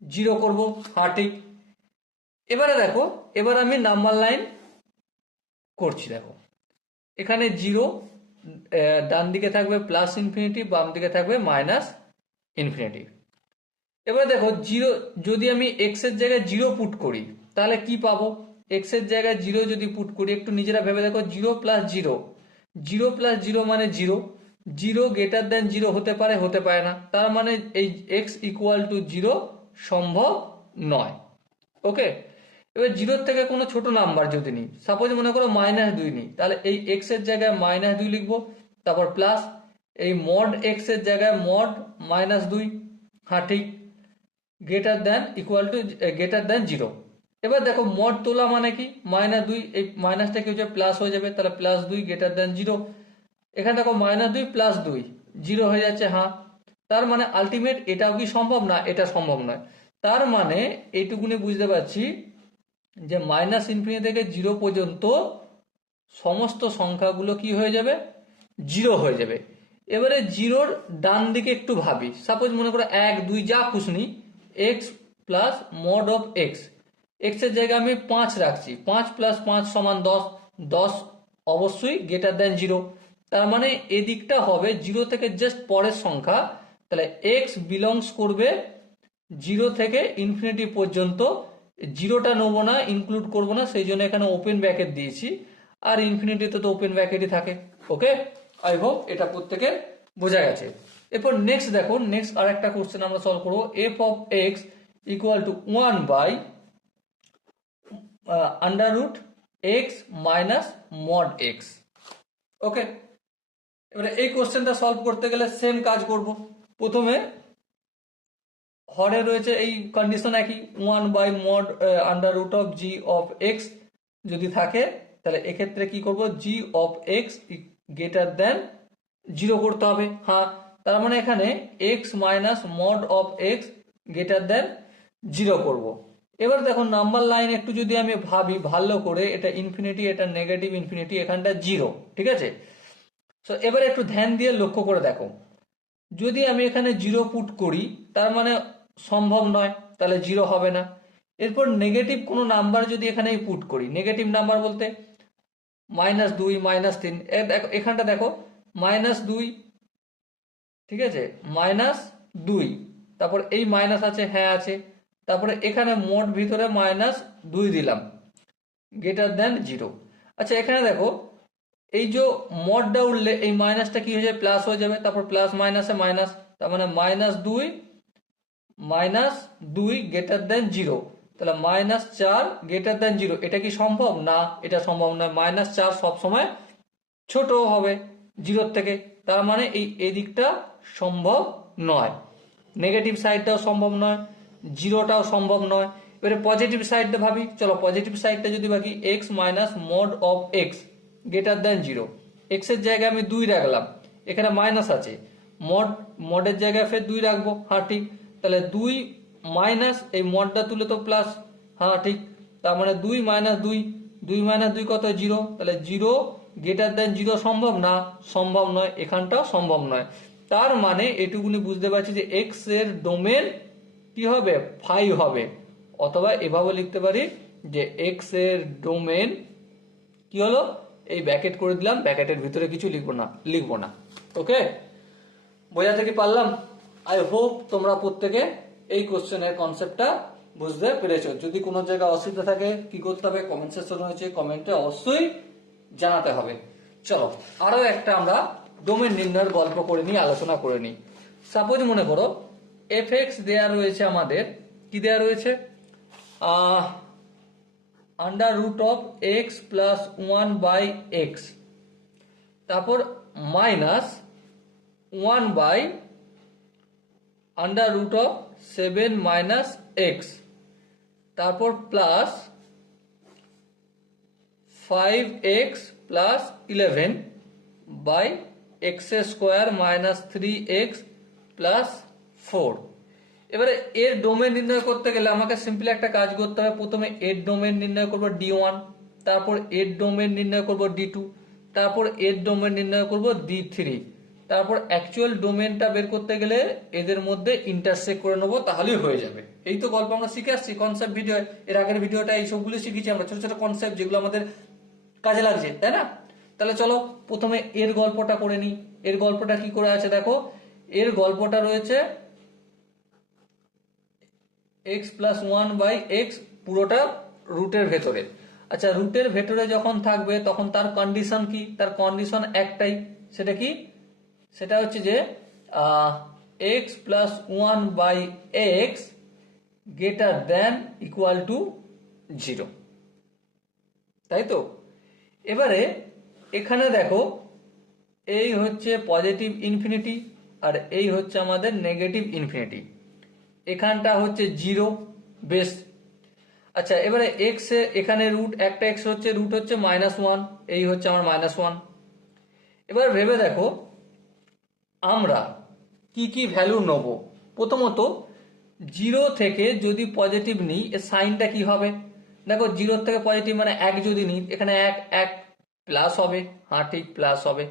0 করব। হ্যাঁ ঠিক, এবারে দেখো, এবার আমি নাম্বার লাইন করছি। দেখো এখানে 0, ডান দিকে থাকবে +∞, বাম দিকে থাকবে -∞। এবার দেখো 0, যদি আমি x এর জায়গায় 0 পুট করি তাহলে কি পাবো, x এর জায়গায় 0 যদি পুট করি, একটু নিজেরা ভেবে দেখো, 0 + 0, 0 + 0 মানে 0, 0 গ্রেটার দেন 0 হতে পারে, হতে পারে না, তার মানে এই x ইকুয়াল টু 0 সম্ভব নয়। ওকে, এবার 0 থেকে কোনো ছোট নাম্বার যদি নিই, সাপোজ মনে করো -2 নিই, তাহলে এই x এর জায়গায় -2 লিখবো, তারপর প্লাস এই মড x এর জায়গায় মড -2। হ্যাঁ ঠিক, greater than equal two greater than 0। এবার দেখো মড তোলা মানে কি, -2, এই মাইনাসটা কি হচ্ছে প্লাস হয়ে যাবে, তাহলে +2 গ্রেটার দেন 0। এখানে দেখো -2 + 2 0 হয়ে যাচ্ছে। হ্যাঁ, তার মানে আলটিমেট এটাও কি সম্ভব না, এটা সম্ভব নয়। তার মানে এইটুকুনি বুঝতে পারছি যে -∞ থেকে 0 পর্যন্ত সমস্ত সংখ্যাগুলো কি হয়ে যাবে, 0 হয়ে যাবে। এবারে 0-র ডান দিকে একটু ভাবি, সাপোজ মনে করো 1, 2 যা খুশনি, x plus mod of x, x এর জায়গায় আমি 5 রাখছি, 5 + 5 = 10, 10 অবশ্যই গ্রেটার দেন 0, তার মানে এদিকটা হবে 0 থেকে জাস্ট পরের সংখ্যা, তাহলে এক্স বিলংস করবে 0 থেকে ইনফিনিটি পর্যন্ত। 0টা নেবো না, ইনক্লুড করবো না, সেই জন্য এখানে ওপেন ব্র্যাকেট দিয়েছি, আর ইনফিনিটিতে তো ওপেন ব্র্যাকেটই থাকে। ওকে, আই হোপ এটা প্রত্যেকের বোঝা গেছে। এরপর নেক্সট দেখো, নেক্সট আর একটা কোশ্চেন আমরা সলভ করবো, f of x equal to 1/√x minus mod x. Okay, এবারে এই কোশ্চেনটা সলভ করতে গেলে সেম কাজ করব। প্রথমে হরে রয়েছে এই কন্ডিশন একই, 1/mod(g(x) যদি থাকে, তাহলে এক্ষেত্রে কি করব, g(x) গ্রেটার দেন 0 করতে হবে। হ্যাঁ, তার মানে এখানে x minus mod of x greater than 0 করব। এবার দেখো নাম্বার লাইন একটু যদি আমি ভাবি ভালো করে, এটা ইনফিনিটি, এটা নেগেটিভ ইনফিনিটি, এখানটা 0, ঠিক আছে। সো এবার একটু ধ্যান দিয়ে লক্ষ্য করে দেখো, যদি আমি এখানে 0 পুট করি তার মানে সম্ভব নয়, তাহলে 0 হবে না। এরপর নেগেটিভ কোনো নাম্বার যদি এখানে পুট করি, নেগেটিভ নাম্বার বলতে -2 -3, দেখো এখানটা দেখো -2, ঠিক আছে, -2, তারপর এই মাইনাস আছে, হ্যাঁ আছে, তারপরে এখানে মোট ভিতরে -2 দিলাম, গ্রেটার দেন 0। আচ্ছা এখানে দেখো এই যে মডটা উঠলে এই মাইনাসটা কি হয়ে যাবে, প্লাস হয়ে যাবে, তারপর প্লাস মাইনাসে মাইনাস, তার মানে -2 গ্রেটার দেন 0, তাহলে -4 গ্রেটার দেন 0। এটা কি সম্ভব? না, এটা সম্ভব নয়। -4 সবসময় ছোট হবে 0 থেকে, তার মানে এই দিকটা সম্ভব নয়। নেগেটিভ সাইডটাও সম্ভব নয়, 0টাও সম্ভব নয়। এবারে পজিটিভ সাইডটা ভাবি, চলো পজিটিভ সাইডটা যদি ভাবি, x minus mod of x greater than 0, x এর জায়গায় আমি 2 রাখলাম, এখানে মাইনাস আছে, মডের জায়গায় ফের 2 রাখবো, হ্যাঁ ঠিক, তাহলে 2 মাইনাস এই মডটা তুলে তো প্লাস, হ্যাঁ ঠিক, তার মানে 2 - 2, 2 - 2 কত, 0, তাহলে 0 গ্রেটার দেন 0 সম্ভব না, সম্ভব নয়, এখানটাও সম্ভব নয়। তার মানে এটুকুনি বুঝতে পারছি যে x এর ডোমেন কি হবে, 5 হবে। অথবা এভাবে লিখতে পারি যে x এর ডোমেন কি হলো, এই ব্র্যাকেট করে দিলাম, ব্র্যাকেটের ভিতরে কিছু লিখবো না। ওকে, বোঝাতে কি পারলাম? আই হোপ তোমরা প্রত্যেকে এই কোশ্চেনের কনসেপ্টটা বুঝতে পেরেছো। যদি কোনো জায়গায় অসুবিধা থাকে কি করতে হবে, কমেন্ট সেকশন হয়েছে, কমেন্টে অবশ্যই জানাতে হবে। চলো আরো একটা আমরা ডোমেন নির্ণয়ের গল্প করে নিই, আলোচনা করে নিই। সাপোজ মনে করো f(x) দেয়া রয়েছে আমাদের, কি দেয়া রয়েছে, √(x + 1/x), তারপর -1/√7 - x, তারপর প্লাস 5x + 11/x² - 3x + 4। এবারে এর ডোমেন নির্ণয় করতে গেলে আমাকে সিম্পলি একটা কাজ করতে হবে। প্রথমে এর ডোমেন নির্ণয় করব d1, তারপর এর ডোমেন নির্ণয় করব d2, তারপর এর ডোমেন নির্ণয় করব d3, তারপর অ্যাকচুয়াল ডোমেনটা বের করতে গেলে এদের মধ্যে ইন্টারসেক্ট করে নেবো, তাহলেই হয়ে যাবে। এই তো গল্প আমরা শিখে আসছি কনসেপ্ট ভিডিও, এর আগের ভিডিওটা এই সবগুলো শিখেছি আমরা, ছোট ছোট কনসেপ্ট যেগুলো আমাদের কাজে লাগছে, তাই না? তাহলে চলো প্রথমে এর গল্পটা করে নিই। এর গল্পটা কি করে আছে দেখো, এর গল্পটা রয়েছে x + 1/x পুরোটা রুটের ভেতরে। আচ্ছা রুটের ভেতরে যখন থাকবে তখন তার কন্ডিশন কি, তার কন্ডিশন একটাই, সেটা কি, সেটা হচ্ছে যে x + 1/x greater than equal to 0, তাই তো? এবারে এখানে দেখো এই হচ্ছে পজিটিভ ইনফিনিটি আর এই হচ্ছে আমাদের নেগেটিভ ইনফিনিটি, এখানটা হচ্ছে 0, বেশ। আচ্ছা এবারে এক্স এখানে একটা এক্স হচ্ছে, রুট হচ্ছে -1, এই হচ্ছে আমার -1। এবার ভেবে দেখো আমরা কি কি ভ্যালু নেব। প্রথমত 0 থেকে যদি পজিটিভ নিই এর সাইনটা কি হবে, দেখো 0 থেকে পজিটিভ মানে 1 যদি নিই, এখানে 1 প্লাস হবে, হ্যাঁ ঠিক প্লাস হবে।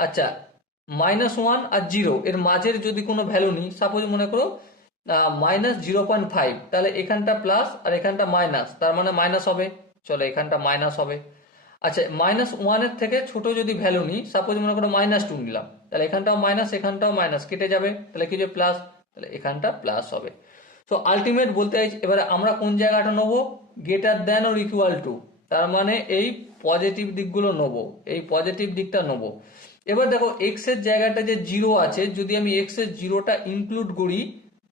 আচ্ছা -1 আর 0 এর মাঝের যদি কোনো ভ্যালু নিই, সাপোজ মনে করো -0.5, তাহলে এখানটা প্লাস আর এখানটা মাইনাস, তার মানে মাইনাস হবে, চলো এখানটা মাইনাস হবে। আচ্ছা -1 এর থেকে ছোট যদি ভ্যালু নিই, সাপোজ মনে করো -2 নিলাম, তাহলে এখানটাও মাইনাস এখানটাও মাইনাস, কেটে যাবে, তাহলে কি যে প্লাস, তাহলে এখানটা প্লাস হবে। তো আলটিমেট বলতে চাইছি এবারে আমরা কোন জায়গাটা নেবো, greater than or equal two, তার মানে এই পজিটিভ দিকগুলো নেবো, এই পজিটিভ দিকটা নেবো। এবার দেখো এক্স এর জায়গাটা যে 0 আছে, যদি আমি এক্স এর 0টা ইনক্লুড করি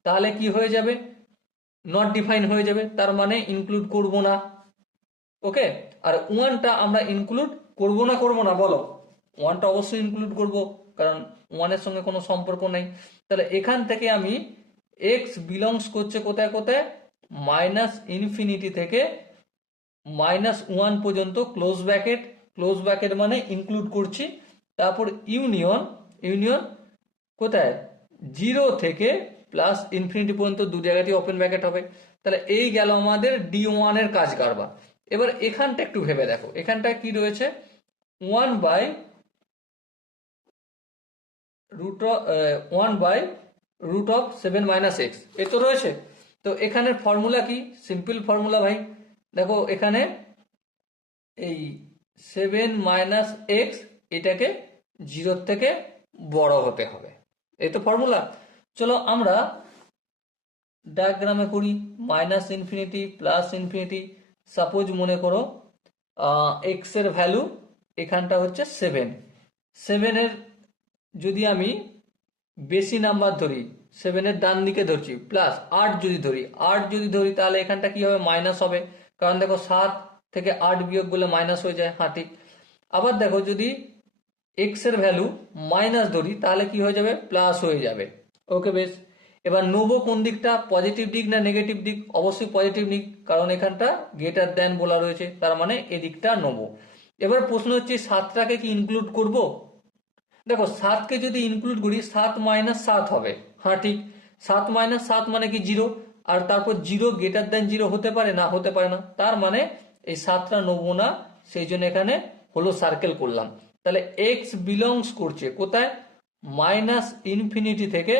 তাহলে কি হয়ে যাবে, নট ডিফাইন হয়ে যাবে, তার মানে ইনক্লুড করব না। ওকে, আর 1টা আমরা ইনক্লুড করব না বলো, 1টা অবশ্যই ইনক্লুড করব, কারণ 1 এর সঙ্গে কোনো সম্পর্ক নেই। তাহলে এখান থেকে আমি এক্স বিলংস করছে কোথায় কোথায়, -ইনফিনিটি থেকে -1 পর্যন্ত ক্লোজ ব্র্যাকেট মানে ইনক্লুড করছি, তারপর ইউনিয়ন কোথায় 0 থেকে +ইনফিনিটি পর্যন্ত দু জায়গাটি ওপেন ব্র্যাকেট হবে। তাহলে এই গেল আমাদের d1 এর কাজ কারবার। এবার এখানটা একটু ভেবে দেখো, এখানটা কি রয়েছে, 1/√7 - x এ তো রয়েছে। তো এখানের ফর্মুলা কি, সিম্পল ফর্মুলা ভাই, দেখো এখানে এই 7 মাইনাস এক্স, এটাকে 0 থেকে বড় হতে হবে। এই তো ফর্মুলা। চলো আমরা ডায়াগ্রামে করি। Minus infinity plus infinity. Suppose মনে করো এক্স এর ভ্যালু এখানটা হচ্ছে 7। 7-এর যদি আমি বেশি নাম্বার ধরি, 7-এর ডান দিকে ধরছি, প্লাস 8 যদি ধরি তাহলে এখানটা কি হবে? মাইনাস হবে। কারণ দেখো 7 থেকে 8 বিয়োগ করলে মাইনাস হয়ে যায়। হ্যাঁ ঠিক। আবার দেখো যদি এক্স এর ভ্যালু মাইনাস ধরি তাহলে কি হয়ে যাবে? প্লাস হয়ে যাবে। ওকে বেশ। এবার নেবো কোন দিকটা? পজিটিভ দিক না নেগেটিভ দিক? অবশ্যই পজিটিভ দিক, কারণ এখানটা গ্রেটার দেন বলা রয়েছে, তার মানে এদিকটা নেবো। এবার প্রশ্ন হচ্ছে 7টাকে কি ইনক্লুড করব? দেখো 7কে যদি ইনক্লুড করি 7 মাইনাস 7 হবে। হ্যাঁ ঠিক। 7 মাইনাস 7 মানে কি 0, আর তারপর 0 গ্রেটার দেন 0 হতে পারে না? হতে পারে না। তার মানে এই 7টা নেবো না, সেই জন্য এখানে হলো সার্কেল করলাম। তাহলে এক্স বিলংস করছে কোথায়? মাইনাস ইনফিনিটি থেকে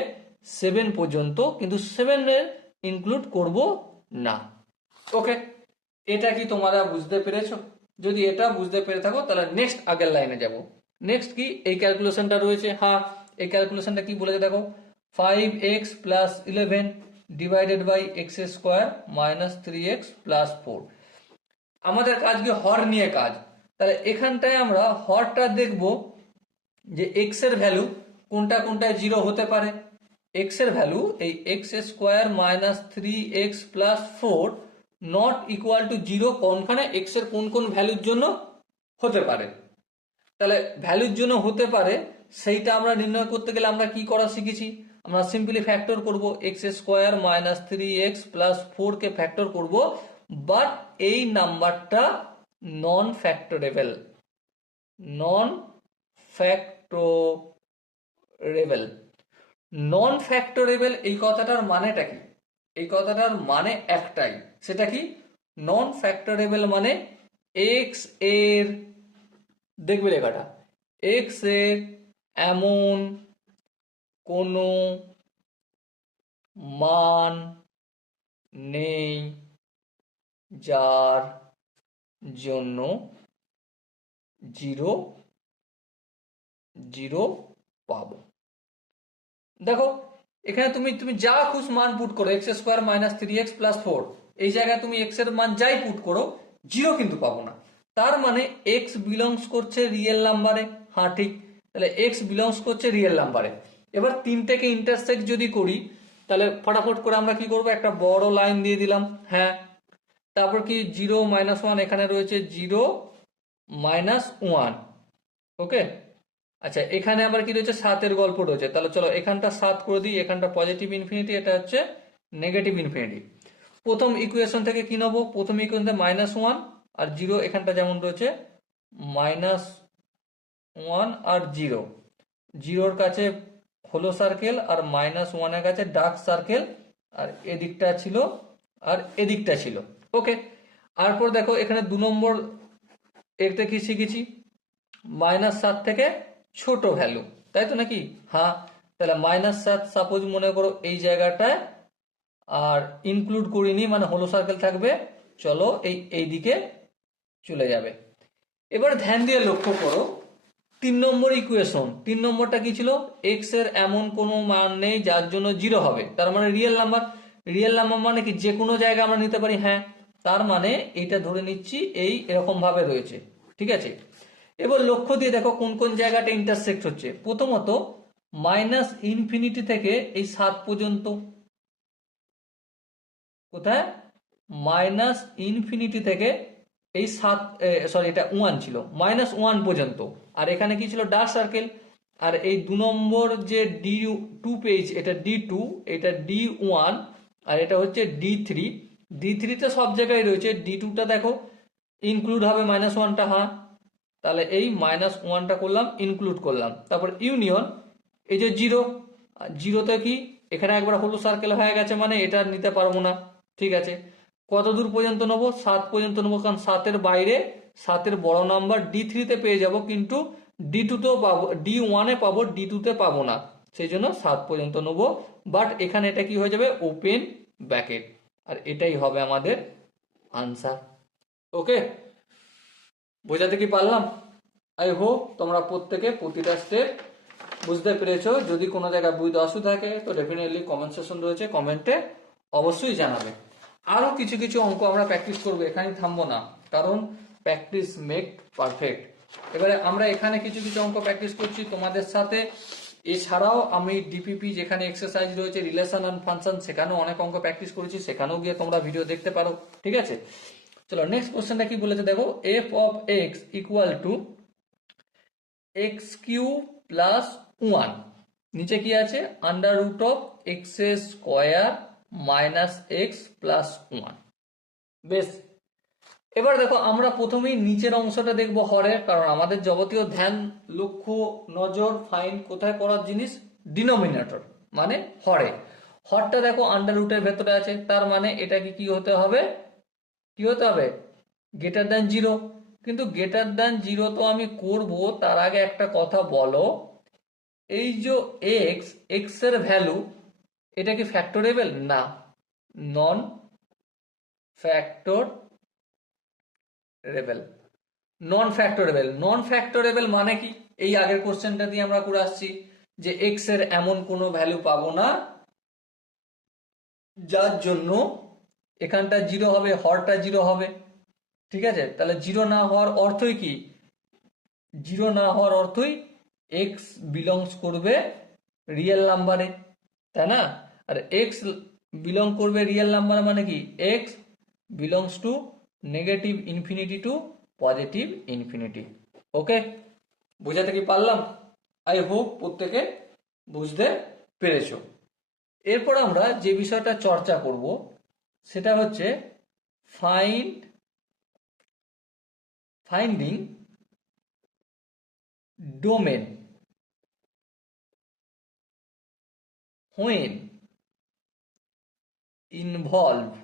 7 পর্যন্ত, কিন্তু 7-এর ইনক্লুড করব না। ওকে, এটা কি তোমরা বুঝতে পেরেছো? যদি এটা বুঝতে পেরে থাকো তাহলে নেক্সট আগের লাইনে যাব। নেক্সট কি? এই ক্যালকুলেশনটা রয়েছে। হ্যাঁ, এই ক্যালকুলেশনটা কি বলেছে দেখো, 5x plus 11 divided by x square minus 3x plus 4। আমাদের কাজ কি? হর নিয়ে কাজ। তাহলে এখানটায় আমরা হরটা দেখব যে এক্স এর ভ্যালু কোনটা কোনটায় 0 হতে পারে। এক্স এর ভ্যালু এই x square minus 3x plus 4 not equal to 0 কোনখানে? এক্স এর কোন কোন ভ্যালুর জন্য হতে পারে। তাহলে ভ্যালুর জন্য হতে পারে সেইটা আমরা নির্ণয় করতে গেলে আমরা কি করা শিখেছি? আমরা সিম্পলি ফ্যাক্টর করব। X square minus 3x plus 4 কে ফ্যাক্টর করব, বাট এই নাম্বারটা নন ফ্যাক্টরেবল। নন ফ্যাক্টরেবল। নন ফ্যাক্টরেবল এই কথাটার মানেটা কি? এই কথাটার মানে একটাই, সেটা কি? নন ফ্যাক্টরেবল মানে এক্স এর, দেখবে লেখাটা, এক্স এর এমন কোনো মান নেই যার জন্য 0 0 পাবো। দেখো এখানে তুমি যা খুশ মান পুট করো, x square minus 3x plus 4, এই জায়গায় তুমি এক্স এর মান যাই পুট করো 0 কিন্তু পাবো না। তার মানে এক্স বিলংস করছে রিয়েল নাম্বারে। হ্যাঁ ঠিক। তাহলে এক্স বিলংস করছে রিয়েল নাম্বারে। এবার তিনটেকে ইন্টারসেক্ট যদি করি তাহলে ফটাফট করে আমরা কি করব? একটা বড় লাইন দিয়ে দিলাম। হ্যাঁ, তারপর কি 0 মাইনাস 1 এখানে রয়েছে 0 মাইনাস 1। ওকে, আচ্ছা এখানে আবার কি রয়েছে? 7-এর গল্প রয়েছে। তাহলে চলো এখানটা 7 করে দিই, এখানটা পজিটিভ ইনফিনিটি, এটা হচ্ছে নেগেটিভ ইনফিনিটি। প্রথম ইকুয়েশন থেকে কি নেবো? প্রথম ইকুয়েশন থেকে -1 আর 0, এখানটা যেমন রয়েছে -1 আর 0। 0-র কাছে হলো সার্কেল আর -1-এর কাছে ডার্ক সার্কেল, আর এদিকটা ছিল আর এদিকটা ছিল। ওকে, তারপর দেখো এখানে 2 নম্বর এতে কি শিখেছি? -7 থেকে ছোট ভ্যালু, তাই তো নাকি? হ্যাঁ, তাহলে -7 সাপোজ মনে করো এই জায়গাটায়, আর ইনক্লুড করিনি মানে হলো সার্কেল থাকবে। চলো এই দিকে চলে যাবে। এবার ধ্যান দিয়ে লক্ষ্য করো 3 নম্বর ইকুয়েশন। 3 নম্বরটা কি ছিল? এক্স এর এমন কোনো মান নেই যার জন্য 0 হবে, তার মানে রিয়েল নাম্বার। রিয়েল নাম্বার মানে কি? যে কোনো জায়গায় আমরা নিতে পারি। হ্যাঁ, তার মানে এটা ধরে নিচ্ছি এই এরকম ভাবে রয়েছে। ঠিক আছে, এবার লক্ষ্য দিয়ে দেখো কোন কোন জায়গাটা ইন্টারসেক্ট হচ্ছে। প্রথমত মাইনাস ইনফিনিটি থেকে এই 7 পর্যন্ত। কোথায়? মাইনাস ইনফিনিটি থেকে এই 7, সরি এটা 1 ছিল, -1 পর্যন্ত। আর এখানে কি ছিল? Dark circle. আর এই 2 নম্বর যে D2 পেজ, এটা D2, এটা D1, আর এটা হচ্ছে D3। D3-তে সব জায়গায় রয়েছে, D2টা দেখো ইনক্লুড হবে -1টা। হ্যাঁ, তাহলে এই -1টা করলাম, ইনক্লুড করলাম। তারপর ইউনিয়ন এই যে 0, 0তে কি? এখানে একবার হলো সার্কেল হয়ে গেছে, মানে এটা নিতে পারবো না। ঠিক আছে, কত দূর পর্যন্ত নেবো? 7 পর্যন্ত নেবো, কারণ 7-এর বাইরে 7-এর বড় নাম্বার D3-তে পেয়ে যাব, কিন্তু D2-তেও পাবো, D1-এ পাবো, D2-তে পাবো না, সেই জন্য 7 পর্যন্ত নেবো। বাট এখানে এটা কি হয়ে যাবে? Open bracket. আর এটাই হবে আমাদের আনসার। ওকে, বোঝাতে কি পারলাম? আই হোপ তোমরা প্রত্যেকে প্রতিটা স্টেপ বুঝতে পেরেছো। যদি কোনো জায়গায় বুঝতে অসুবিধা থাকে তো ডেফিনেটলি কমেন্ট সেকশন রয়েছে, কমেন্টে অবশ্যই জানাবে। আরও কিছু কিছু অঙ্ক আমরা প্র্যাকটিস করবো, এখানেই থামবো না, কারণ প্র্যাকটিস মেক পারফেক্ট। এবারে আমরা এখানে কিছু কিছু অঙ্ক প্র্যাকটিস করছি তোমাদের সাথে। এছাড়াও আমি ডিপিপি যেখানে এক্সারসাইজ রয়েছে রিলেশন অ্যান্ড ফাংশন, সেখানেও অনেক অঙ্ক প্র্যাকটিস করেছি, সেখানেও গিয়ে তোমরা ভিডিও দেখতে পারো। ঠিক আছে, চলো নেক্সট কোশ্চেনটা কি বলেছে দেখো। F of x equal to x cube plus one, নিচে কি আছে under root of x square minus x plus one. বেশ, এবার দেখো আমরা প্রথমেই নিচের অংশটা দেখবো হরের, কারণ আমাদের যাবতীয় ধ্যান লক্ষ্য নজর ফাইন কোথায় করার জিনিস, ডিনোমিনেটর মানে হরে। হরটা দেখো আন্ডার রুটের ভেতরে আছে, তার মানে এটা কি হতে হবে, কি হতে হবে, গ্রেটার দ্যান জিরো। কিন্তু গ্রেটার দ্যান জিরো তো আমি করব, তার আগে একটা কথা বলো, এই যে এক্স, এক্স এর ভ্যালু এটা কি ফ্যাক্টরেবল? না, নন ফ্যাক্টরেবল। নন ফ্যাক্টরেবল, নন ফ্যাক্টরেবল মানে কি, এই আগের কোশ্চেনটা দিয়ে আমরা করে আসছি যে এক্স এর এমন কোনো ভ্যালু পাবো না যার জন্য এখানটা জিরো হবে, হরটা জিরো হবে। ঠিক আছে, তাহলে জিরো না হওয়ার অর্থই কি, জিরো না হওয়ার অর্থই এক্স বিলংস করবে রিয়েল নাম্বারে, তাই না? আর এক্স বিলং করবে রিয়েল নাম্বার মানে কি, x belongs to negative infinity to positive infinity. Okay, বোঝাতে কি পারলাম? আই হোপ প্রত্যেকে বুঝতে পেরেছো। এরপর আমরা যে বিষয়টা চর্চা করব সেটা হচ্ছে finding domain when involve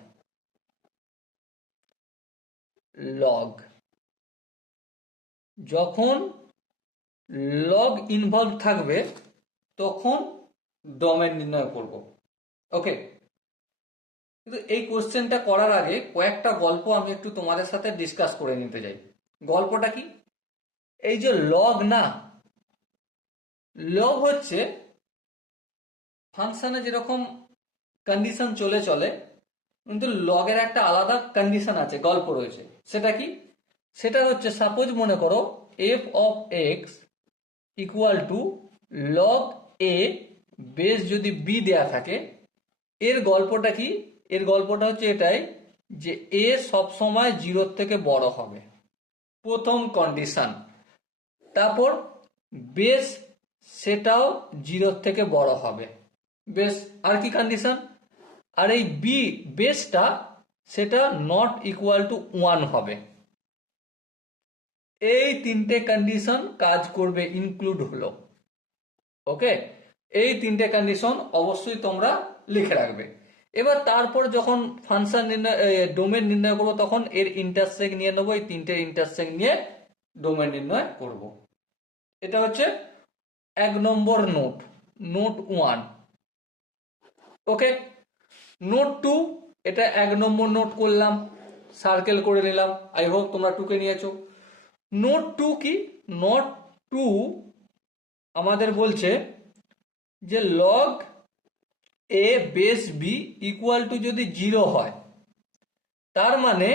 log, যখন লগ ইনভলভ থাকবে তখন ডোমেন নির্ণয় করব। ওকে, কিন্তু এই কোশ্চেনটা করার আগে কয়েকটা গল্প আমি একটু তোমাদের সাথে ডিসকাস করে নিতে চাই। গল্পটা কি, এই যে লগ না, লগ হচ্ছে ফাংশনে যেরকম কন্ডিশন চলে, কিন্তু লগের একটা আলাদা কন্ডিশন আছে, গল্প রয়েছে। সেটা কি, সেটা হচ্ছে সাপোজ মনে করো F of x equal two log a base যদি বি দেয়া থাকে, এর গল্পটা কি, এর গল্পটা হচ্ছে এটাই যে এ সবসময় জিরোর থেকে বড় হবে, প্রথম কন্ডিশন। তারপর বেস সেটাও জিরোর থেকে বড় হবে, বেশ। আর কি কন্ডিশন, আর এই বি বেসটা সেটা নট ইকুয়াল টু ওয়ান হবে। এই তিনটে কন্ডিশন কাজ করবে, ইনক্লুড হলো। ওকে, এই তিনটে কন্ডিশন অবশ্যই তোমরা লিখে রাখবে। এবার তারপর যখন ফাংশন নির্ণয়, ডোমেন নির্ণয় করবো, তখন এর ইন্টারসেক্ট নিয়ে নেবো, এই তিনটে ইন্টারসেক্ট নিয়ে ডোমেন নির্ণয় করব। এটা হচ্ছে 1 নম্বর নোট, নোট 1। ওকে, নোট 2, এটা 1 নম্বর নোট করলাম, সার্কেল করে নিলাম। আই হোপ তোমরা 2কে নিয়েছো। নোট 2 কি, নোট 2 আমাদের বলছে যে log a base b equal to যদি 0 হয়, তার মানে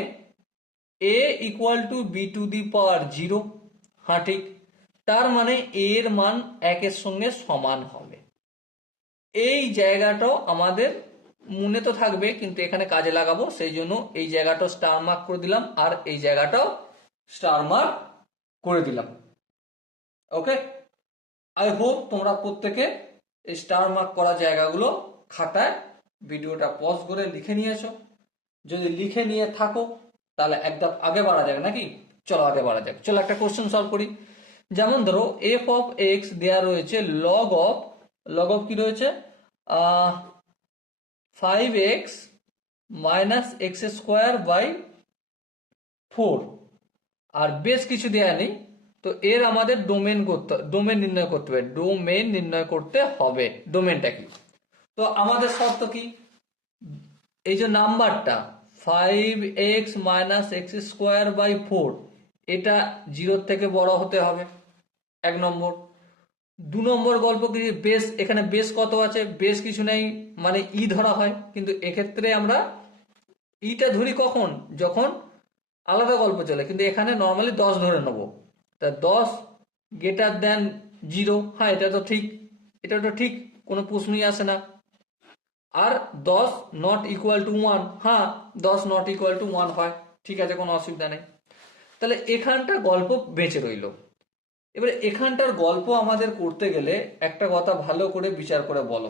a equal to b to the power 0। হ্যাঁ ঠিক, তার মানে এর মান 1-এর সঙ্গে সমান হবে। এই জায়গাটাও আমাদের মনে তো থাকবে, কিন্তু এখানে কাজে লাগাবো, সেই জন্য এই জায়গাটাও স্টার মার্ক করে দিলাম, আর এই জায়গাটাও স্টার মার্ক করে দিলাম। ওকে, আই হোপ তোমরা প্রত্যেকে এই স্টার মার্ক করা জায়গাগুলো খাতায় ভিডিওটা পজ করে লিখে নিয়েছো। যদি লিখে নিয়ে থাকো তাহলে এক ধাপ আগে বাড়া যাবে নাকি, চলো আগে বাড়া যাক। চলো একটা কোশ্চেন সলভ করি। যেমন ধরো এফ অফ এক্স দেয়া রয়েছে লগ অফ কি রয়েছে, 5x minus x square by 4, আর বেশ কিছু দেয়া নেই। তো এর আমাদের ডোমেন নির্ণয় করতে হবে, ডোমেন নির্ণয় করতে হবে। ডোমেনটা কি, তো আমাদের শর্ত কি, এই যে নাম্বারটা 5x minus x square by 4, এটা 0 থেকে বড় হতে হবে, 1 নম্বর। 2 নম্বর গল্প কি, বেস, এখানে বেস কত আছে, বেস কিছু নেই, মানে ই ধরা হয়, কিন্তু এক্ষেত্রে আমরা ইটা ধরি কখন, যখন আলাদা গল্প চলে, কিন্তু এখানে নর্মালি 10 ধরে নেবো। তা 10 গ্রেটার দেন 0, হ্যাঁ এটা তো ঠিক, এটা তো ঠিক, কোনো প্রশ্নই আসে না। আর 10 নট ইকুয়াল টু 1, হ্যাঁ 10 নট ইকুয়াল টু 1 হয়, ঠিক আছে, কোনো অসুবিধা নেই। তাহলে এখানটা গল্প বেঁচে রইল। এবারে এখানটার গল্প আমাদের করতে গেলে একটা কথা ভালো করে বিচার করে বলো,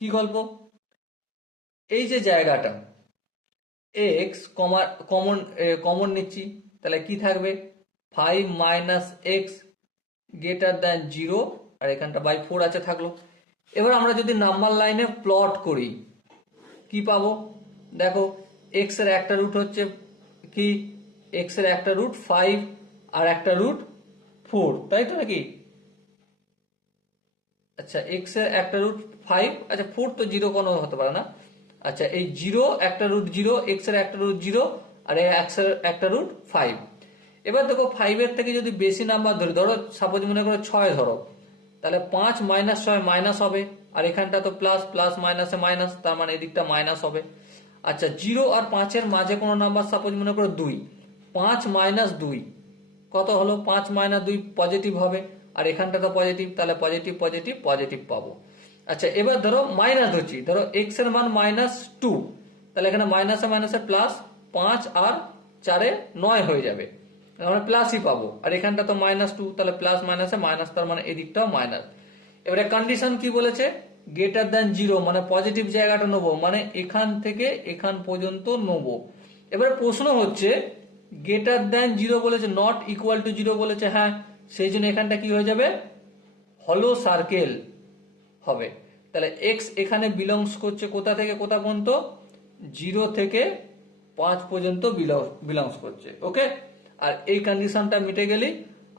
কি গল্প? এই যে জায়গাটা এক্স কমন কমন নিচ্ছি, তাহলে কি থাকবে, 5 মাইনাস এক্স গ্রেটার দ্যান 0, আর এখানটা বাই 4 আছে থাকলো। এবার আমরা যদি নাম্বার লাইনে প্লট করি কি পাবো, দেখো এক্স এর একটা রুট হচ্ছে কি, এক্স এর একটা রুট 5 আর একটা রুট 4, তাই তো নাকি? আচ্ছা এক্স এর একটা রুট 5, আচ্ছা 4 তো 0 কোনো হতে পারে না। আচ্ছা এই 0 একটা রুট 0, এক্স এর একটা রুট 0, আর এক্স এর একটা রুট 5। এবার দেখো 5 এর থেকে যদি বেশি নাম্বার ধরি, ধরো সাপোজ মনে করো 6 ধরো, তাহলে 5 মাইনাস 6 মাইনাস হবে, আর এখানটা তো প্লাস, প্লাস মাইনাসে মাইনাস, তার মানে এদিকটা মাইনাস হবে। আচ্ছা 0 আর 5 এর মাঝে কোনো নাম্বার সাপোজ মনে করো 2, 5 মাইনাস 2 কত হলো, 5 মাইনাস 2 পজিটিভ হবে, আর এখানটা তো পজিটিভ, তাহলে পজিটিভ পজিটিভ পজিটিভ পাবো। আচ্ছা এবার ধরো মাইনাস ধরছি, ধরো এক্স এর মান -2, তাহলে এখানে মাইনাসে মাইনাসে প্লাস, 5 আর 4 9 হয়ে যাবে, আমরা প্লাসই পাবো, আর এখানটা তো -2, তাহলে প্লাস মাইনাসে মাইনাস, তার মানে এদিকটাও মাইনাস। এবারে কন্ডিশন কি বলেছে, গ্রেটার দ্যান 0, মানে পজিটিভ জায়গাটা নেবো, মানে এখান থেকে এখান পর্যন্ত নেবো। এবার প্রশ্ন হচ্ছে গ্রেটার দ্যান 0 বলেছে, নট ইকুয়াল টু 0 বলেছে, হ্যাঁ সেই জন্য এখানটা কি হয়ে যাবে, হলো সার্কেল হবে। তাহলে এক্স এখানে বিলংস করছে কোথা থেকে কোথা পর্যন্ত, 0 থেকে 5 পর্যন্ত বিলংস করছে, ওকে। আর এই কন্ডিশনটা মিটে গেলেই,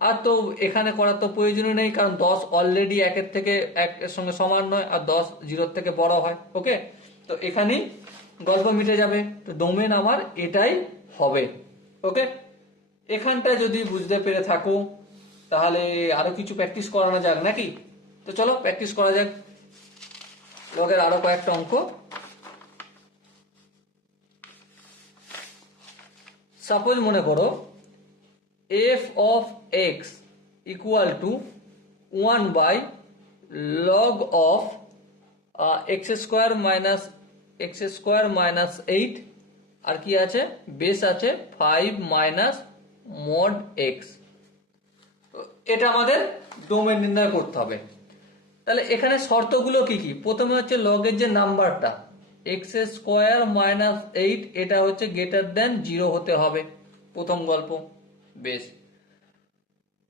আর তো এখানে করার তো প্রয়োজনই নেই, কারণ 10 অলরেডি 1 থেকে 1 এর সঙ্গে সমান নয়, আর 10 0 থেকে বড় হয়, ওকে। তো এখানেই গল্প মিটে যাবে, তো ডোমেন আমার এটাই হবে, ওকে। এখানটা যদি বুঝতে পেরে থাকো তাহলে আরো কিছু প্র্যাকটিস করানো যাক নাকি, তো চলো প্র্যাকটিস করা যাক লগের আরো কয়েকটা অঙ্ক। সাপোজ মনে করো F of x equal to 1 by log of x square minus 8, আর কি আছে, বেস আছে 5 মাইনাস মড এক্স। এটা আমাদের ডোমেন নির্ণয় করতে হবে। তাহলে এখানে শর্তগুলো কি কি, প্রথমে হচ্ছে লগের যে নাম্বারটা এক্স স্কোয়ার মাইনাস 8, এটা হচ্ছে গ্রেটার দেন 0 হতে হবে, প্রথম গল্প, বেশ।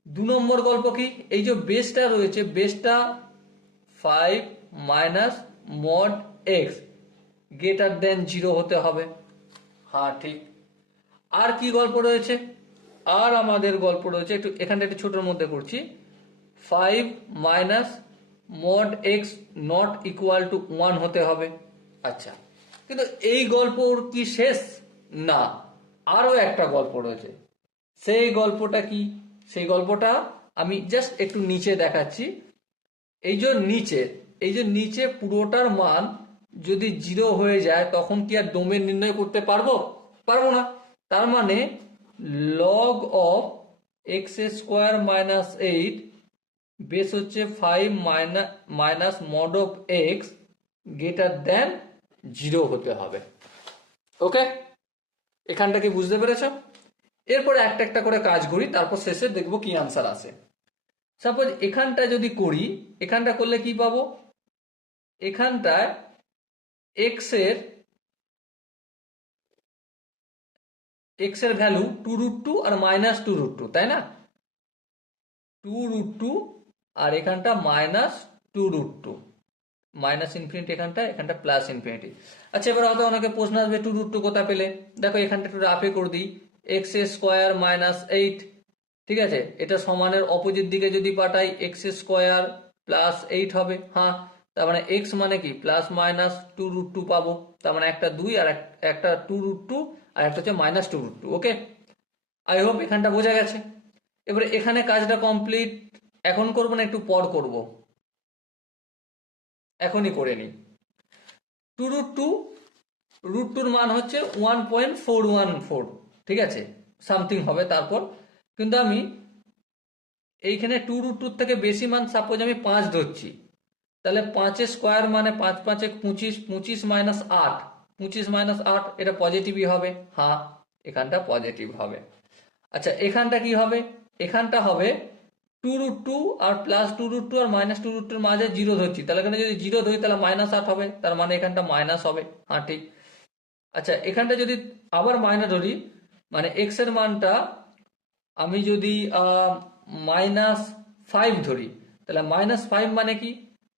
2 নম্বর গল্প কি, এই যে বেসটা রয়েছে, বেসটা 5 minus mod x greater than 0 হতে হবে, হ্যাঁ ঠিক। আর কি গল্প রয়েছে, আর আমাদের গল্প রয়েছে, একটু এখানটা একটু ছোটোর মধ্যে করছি, 5 minus mod x not equal to 1 হতে হবে। আচ্ছা কিন্তু এই গল্পর কি শেষ, না, আরো একটা গল্প রয়েছে। সেই গল্পটা কি, সেই গল্পটা আমি জাস্ট একটু নিচে দেখাচ্ছি। এই যে নিচে, এই যে নিচে পুরোটার মান যদি 0 হয়ে যায়, তখন কি আর ডোমেন নির্ণয় করতে পারবো, পারবো না। তার মানে log of x square minus 8, base হচ্ছে 5 minus mod of x greater than 0 হতে হবে, ওকে। এখানটা কি বুঝতে পেরেছ? এরপরে একটা একটা করে কাজ করি, তারপর শেষে দেখবো কি আনসার আসে। সাপোজ এখানটা যদি করি, এখানটা করলে কি পাবো, এখানটায় এক্স এর ভ্যালু 2√2 আর -2√2, তাই না, 2√2 আর এখানটা -2√2, মাইনাস ইনফিনিটি এখানটা প্লাস ইনফিনিটি। আচ্ছা এবার হয়তো অনেকে প্রশ্ন আসবে 2√2 কোথা পেলে, দেখো এখানটা একটু রাফে করে দিই, এক্স স্কোয়ার মাইনাস 8, ঠিক আছে, এটা সমানের অপোজিট দিকে যদি পাঠাই এক্স স্কোয়ার প্লাস 8 হবে, হ্যাঁ, তার মানে এক্স মানে কি প্লাস মাইনাস 2√2 পাবো, তার মানে একটা 2 আর একটা 2√2 আর একটা হচ্ছে -2√2, ওকে। আই হোপ এখানটা বোঝা গেছে। এবারে এখানে কাজটা কমপ্লিট এখন করবো না একটু পর করব? এখনই করে নিই। টু রুট টু, রুট টুর মান হচ্ছে 1.414, ঠিক আছে, সামথিং হবে তারপর। কিন্তু আমি এইখানে টু রুট টুর থেকে বেশি মান সাপোজ আমি 5 ধরছি, তাহলে 5 স্কোয়ার মানে 5 5 25, 25 মাইনাস 8, 25 মাইনাস 8 এটা পজিটিভই হবে। হ্যাঁ, এখানটা পজিটিভ হবে। আচ্ছা, এখানটা কি হবে? এখানটা হবে টু রুট টু আর প্লাস টু রুট টু আর মাইনাস টু রুট টুর মাঝে জিরো ধরছি, তাহলে এখানে যদি জিরো ধরি তাহলে মাইনাস 8 হবে, তার মানে এখানটা মাইনাস হবে। হ্যাঁ ঠিক। আচ্ছা, এখানটা যদি আবার মাইনাস ধরি, মানে এক্স এর মানটা আমি যদি -5 ধরি, তাহলে -5 মানে কি?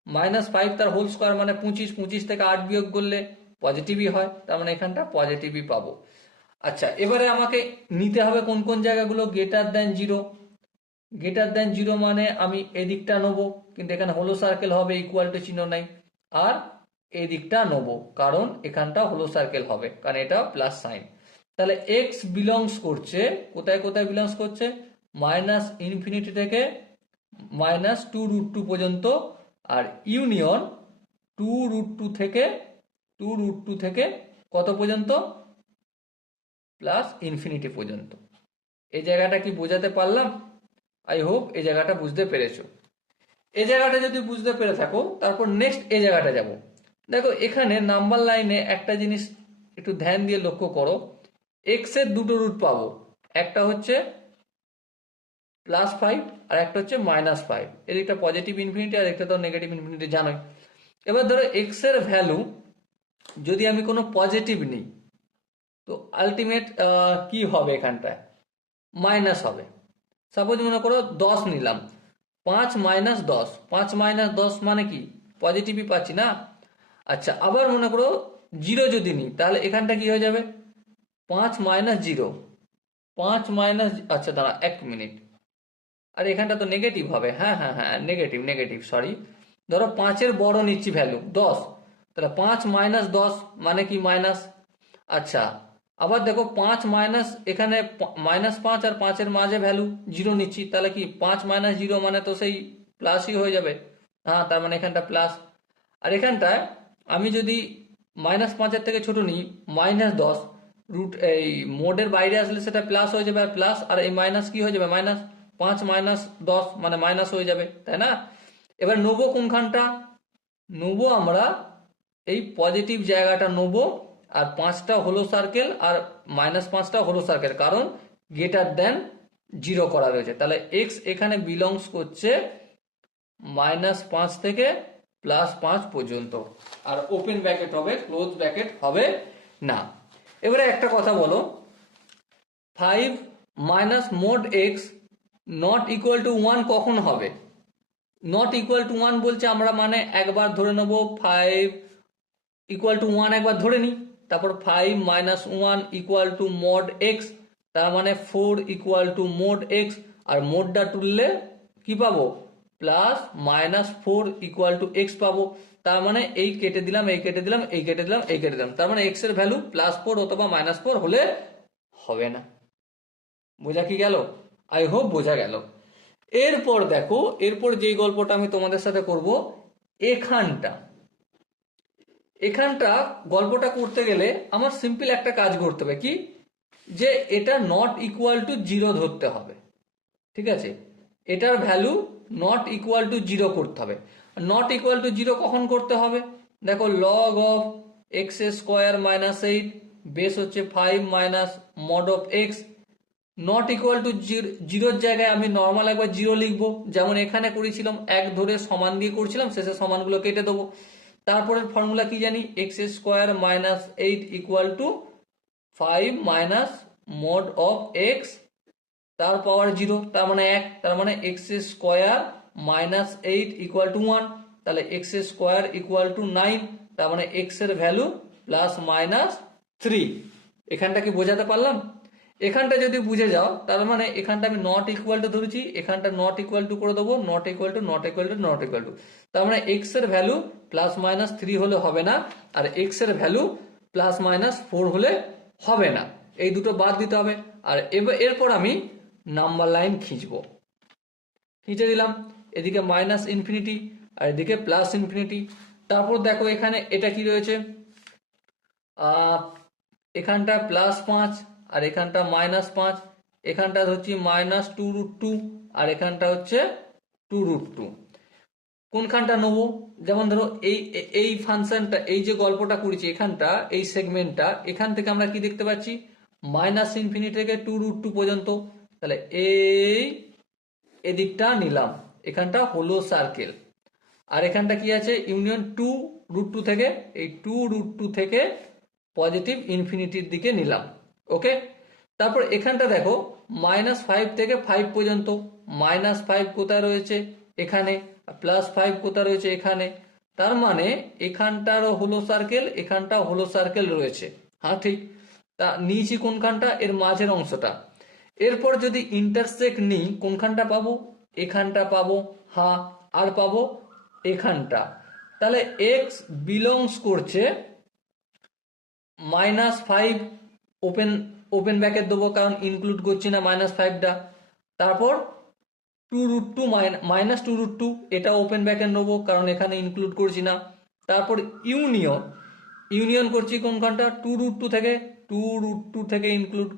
-5 তার হোল স্কোয়ার মানে 25, 25 থেকে 8 বিয়োগ করলে পজিটিভই হয়, তার মানে এখানটা পজিটিভই পাবো। আচ্ছা, এবারে আমাকে নিতে হবে কোন কোন জায়গাগুলো greater than zero. Greater than zero মানে আমি এদিকটা নেবো, কিন্তু এখানে হলো সার্কেল হবে, ইকুয়াল টু চিহ্ন নাই। আর এদিকটা নেবো, কারণ এখানটা হলো সার্কেল হবে, কারণ এটা প্লাস সাইন। তাহলে এক্স বিলংস করছে কোথায় কোথায় বিলংস করছে? -ইনফিনিটি থেকে -2√2 পর্যন্ত, আর ইউনিয়ন 2√2 থেকে কত পর্যন্ত? +ইনফিনিটি পর্যন্ত। এই জায়গাটা কি বোঝাতে পারলাম? আই হোপ এই জায়গাটা বুঝতে পেরেছো। এই জায়গাটা যদি বুঝতে পেরে থাকো, তারপর নেক্সট এই জায়গাটা যাব। দেখো এখানে নাম্বার লাইনে একটা জিনিস একটু ধ্যান দিয়ে লক্ষ্য করো, এক্স এর দুটো রুট পাবো, একটা হচ্ছে +5 আর একটা হচ্ছে -5। এদিকটা পজিটিভ ইনফিনিটি আর একটা তো নেগেটিভ ইনফিনিটি, জানোই। এবার ধরো এক্স এর ভ্যালু যদি আমি কোনো পজিটিভ নিই, তো আলটিমেট কি হবে? এখানটায় মাইনাস হবে। সাপোজ মনে করো 10 নিলাম, 5 মাইনাস 10, 5 মাইনাস 10 মানে কি? পজিটিভই পাচ্ছি না। আচ্ছা, আবার মনে করো 0 যদি নিই, তাহলে এখানটা কি হয়ে যাবে? 5 মাইনাস 0, 5 মাইনাস, আচ্ছা দাঁড়া 1 মিনিট, আর এখানটা তো নেগেটিভ হবে। হ্যাঁ হ্যাঁ হ্যাঁ, নেগেটিভ নেগেটিভ, সরি। ধরো 5-এর বড় নিচ্ছি ভ্যালু 10, তাহলে 5 মাইনাস 10 মানে কি? মাইনাস। আচ্ছা, আবার দেখো 5 মাইনাস, এখানে -5 আর 5-এর মাঝে ভ্যালু 0 নিচ্ছি, তাহলে কি 5 মাইনাস 0 মানে তো সেই প্লাসই হয়ে যাবে। হ্যাঁ, তার মানে এখানটা প্লাস। আর এখানটায় আমি যদি -5-এর থেকে ছোট নিই, -10, রুট এই মোডের বাইরে আসলে সেটা প্লাস হয়ে যাবে, আর প্লাস আর এই মাইনাস কি হয়ে যাবে? মাইনাস। 5 মাইনাস 10 মানে মাইনাস হয়ে যাবে, তাই না? এবার নেবো কোনখানটা? নেবো আমরা এই পজিটিভ জায়গাটা নেবো, আর 5টা হলো সার্কেল আর -5টা হলো সার্কেল, কারণ গ্রেটার দেন 0 করা রয়েছে। তাহলে এক্স এখানে বিলংস করছে -5 থেকে +5 পর্যন্ত, আর ওপেন ব্র্যাকেট হবে, ক্লোজ ব্র্যাকেট হবে না। এবারে একটা কথা বলো, 5 minus mode x not equal to 1 কখন হবে? নট ইকুয়াল টু 1 বলছে আমরা, মানে একবার ধরে নেব 5 ইকুয়াল টু 1 একবার ধরে নিই, তারপর 5 minus 1 equal to mode x, তার মানে 4 ইকুয়াল টু মোড এক্স, আর মোডটা তুললে কি পাবো? +-4 ইকুয়াল টু এক্স পাবো। তার মানে এই কেটে দিলাম, এই কেটে দিলাম, এই কেটে দিলাম, এই কেটে দিলাম, তার মানে এক্স এর ভ্যালু +4 অথবা -4 হলে হবে না। বোঝা কি গেল? আই হোপ বোঝা গেল। এরপর দেখো, এরপর যেই গল্পটা আমি তোমাদের সাথে করব, এখানটা গল্পটা করতে গেলে আমার সিম্পল একটা কাজ করতে হবে, কি? যে এটা নট ইকুয়াল টু 0 ধরতে হবে, ঠিক আছে? এটার ভ্যালু নট ইকুয়াল টু 0 করতে হবে। নট ইকুয়াল টু 0 কখন করতে হবে? দেখো, log of x square minus 8 base হচ্ছে 5 minus mod of x, not equal to 0-এর জায়গায় আমি নর্মাল একবার 0 লিখবো, যেমন এখানে করেছিলাম, 1 ধরে সমান দিয়ে করছিলাম, শেষে সমানগুলো কেটে দেবো। তারপরের ফর্মুলা কি জানি? X square minus 8 equal to 5 minus mod of x তার পাওয়ার 0, তার মানে 1, তার মানে x square minus 8 equal to 1, তাহলে এক্স স্কোয়ার ইকুয়াল টু 9, তার মানে এক্স এর ভ্যালু +-3। এখানটা কি বোঝাতে পারলাম? এখানটা যদি বুঝে যাও, তার মানে এখানটা আমি নট ইকুয়াল টু ধরেছি, এখানটা নট ইকুয়াল টু করে দেবো, not equal to not equal to not equal two, তার মানে এক্স এর ভ্যালু +-3 হলে হবে না, আর এক্স এর ভ্যালু +-4 হলে হবে না। এই দুটো বাদ দিতে হবে। আর এরপর আমি নাম্বার লাইন খিঁচে দিলাম, এদিকে মাইনাস ইনফিনিটি আর এদিকে প্লাস ইনফিনিটি। তারপর দেখো এখানে এটা কি রয়েছে, এখানটা +5 আর এখানটা -5, এখানটা হচ্ছে -2√2 আর এখানটা হচ্ছে 2√2। কোনখানটা নেবো? যেমন ধরো এই এই ফাংশনটা, এই যে গল্পটা করেছি এখানটা, এই সেগমেন্টটা, এখান থেকে আমরা কি দেখতে পাচ্ছি, -ইনফিনিটি থেকে 2√2 পর্যন্ত। তাহলে এই এদিকটা নিলাম, এখানটা হলো সার্কেল। আর এখানটা কি আছে, ইউনিয়ন 2√2 থেকে, এই 2√2 থেকে পজিটিভ ইনফিনিটির দিকে নিলাম। ওকে, তারপর এখানটা দেখো -5 থেকে 5 পর্যন্ত, -5 কোথায় রয়েছে, এখানে, +5 কোথায় রয়েছে, এখানে। তার মানে এখানটারও হলো সার্কেল, এখানটাও হলো সার্কেল রয়েছে। হ্যাঁ ঠিক, তা নিয়েছি কোনখানটা, এর মাঝের অংশটা। এরপর যদি ইন্টারসেক্ট নিই, কোনখানটা পাবো, এখানটা পাবো। হ্যাঁ, আর পাবো এখানটা। তাহলে এক্স বিলংস করছে -5, ওপেন ওপেন ব্র্যাকেট দেবো কারণ ইনক্লুড করছি না -5টা। তারপর 2√2 -2√2, এটা ওপেন ব্র্যাকেট নেবো কারণ এখানে ইনক্লুড করছি না। তারপর ইউনিয়ন করছি কোনখানটা, 2√2 থেকে, 2√2 থেকে ইনক্লুড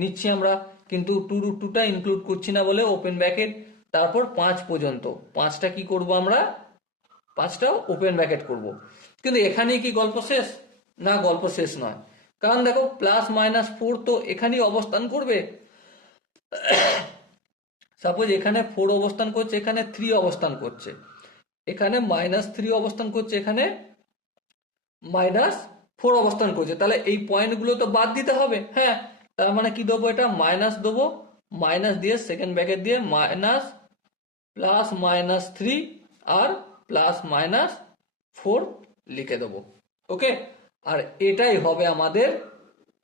নিচ্ছি আমরা, কিন্তু 2√2টা ইনক্লুড করছি না বলে ওপেন ব্র্যাকেট। তারপর 5 পর্যন্ত, 5টা কি করব আমরা, 5টাও ওপেন ব্র্যাকেট করব। কিন্তু এখানেই কি গল্প শেষ? না, গল্প শেষ নয়। কারণ দেখো +-4 তো এখানেই অবস্থান করবে। সাপোজ এখানে 4 অবস্থান করছে, এখানে 3 অবস্থান করছে, এখানে -3 অবস্থান করছে, এখানে -4 অবস্থান করছে। তাহলে এই পয়েন্টগুলো তো বাদ দিতে হবে। হ্যাঁ, তার মানে কি দেবো, এটা মাইনাস দেবো, মাইনাস দিয়ে সেকেন্ড ব্র্যাকেট দিয়ে মাইনাস +-3 আর +-4 লিখে দেবো। ওকে, আর এটাই হবে আমাদের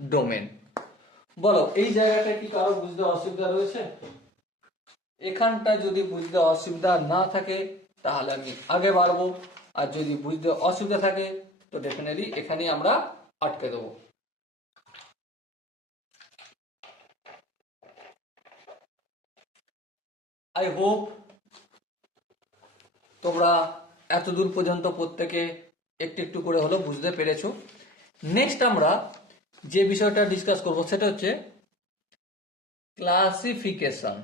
ডোমেন। বলো এই জায়গাটা কি কারো বুঝতে অসুবিধা রয়েছে? এখানটা যদি বুঝতে অসুবিধা না থাকে তাহলে আমি আগে বাড়বো, আর যদি বুঝতে অসুবিধা থাকে তো ডেফিনেটলি এখানেই আমরা আটকে দেবো। আই হোপ তোমরা এতদূর পর্যন্ত প্রত্যেকে একটু একটু করে হলো বুঝতে পেরেছো। নেক্সট আমরা যে বিষয়টা ডিসকাস করব সেটা হচ্ছে ক্লাসিফিকেশন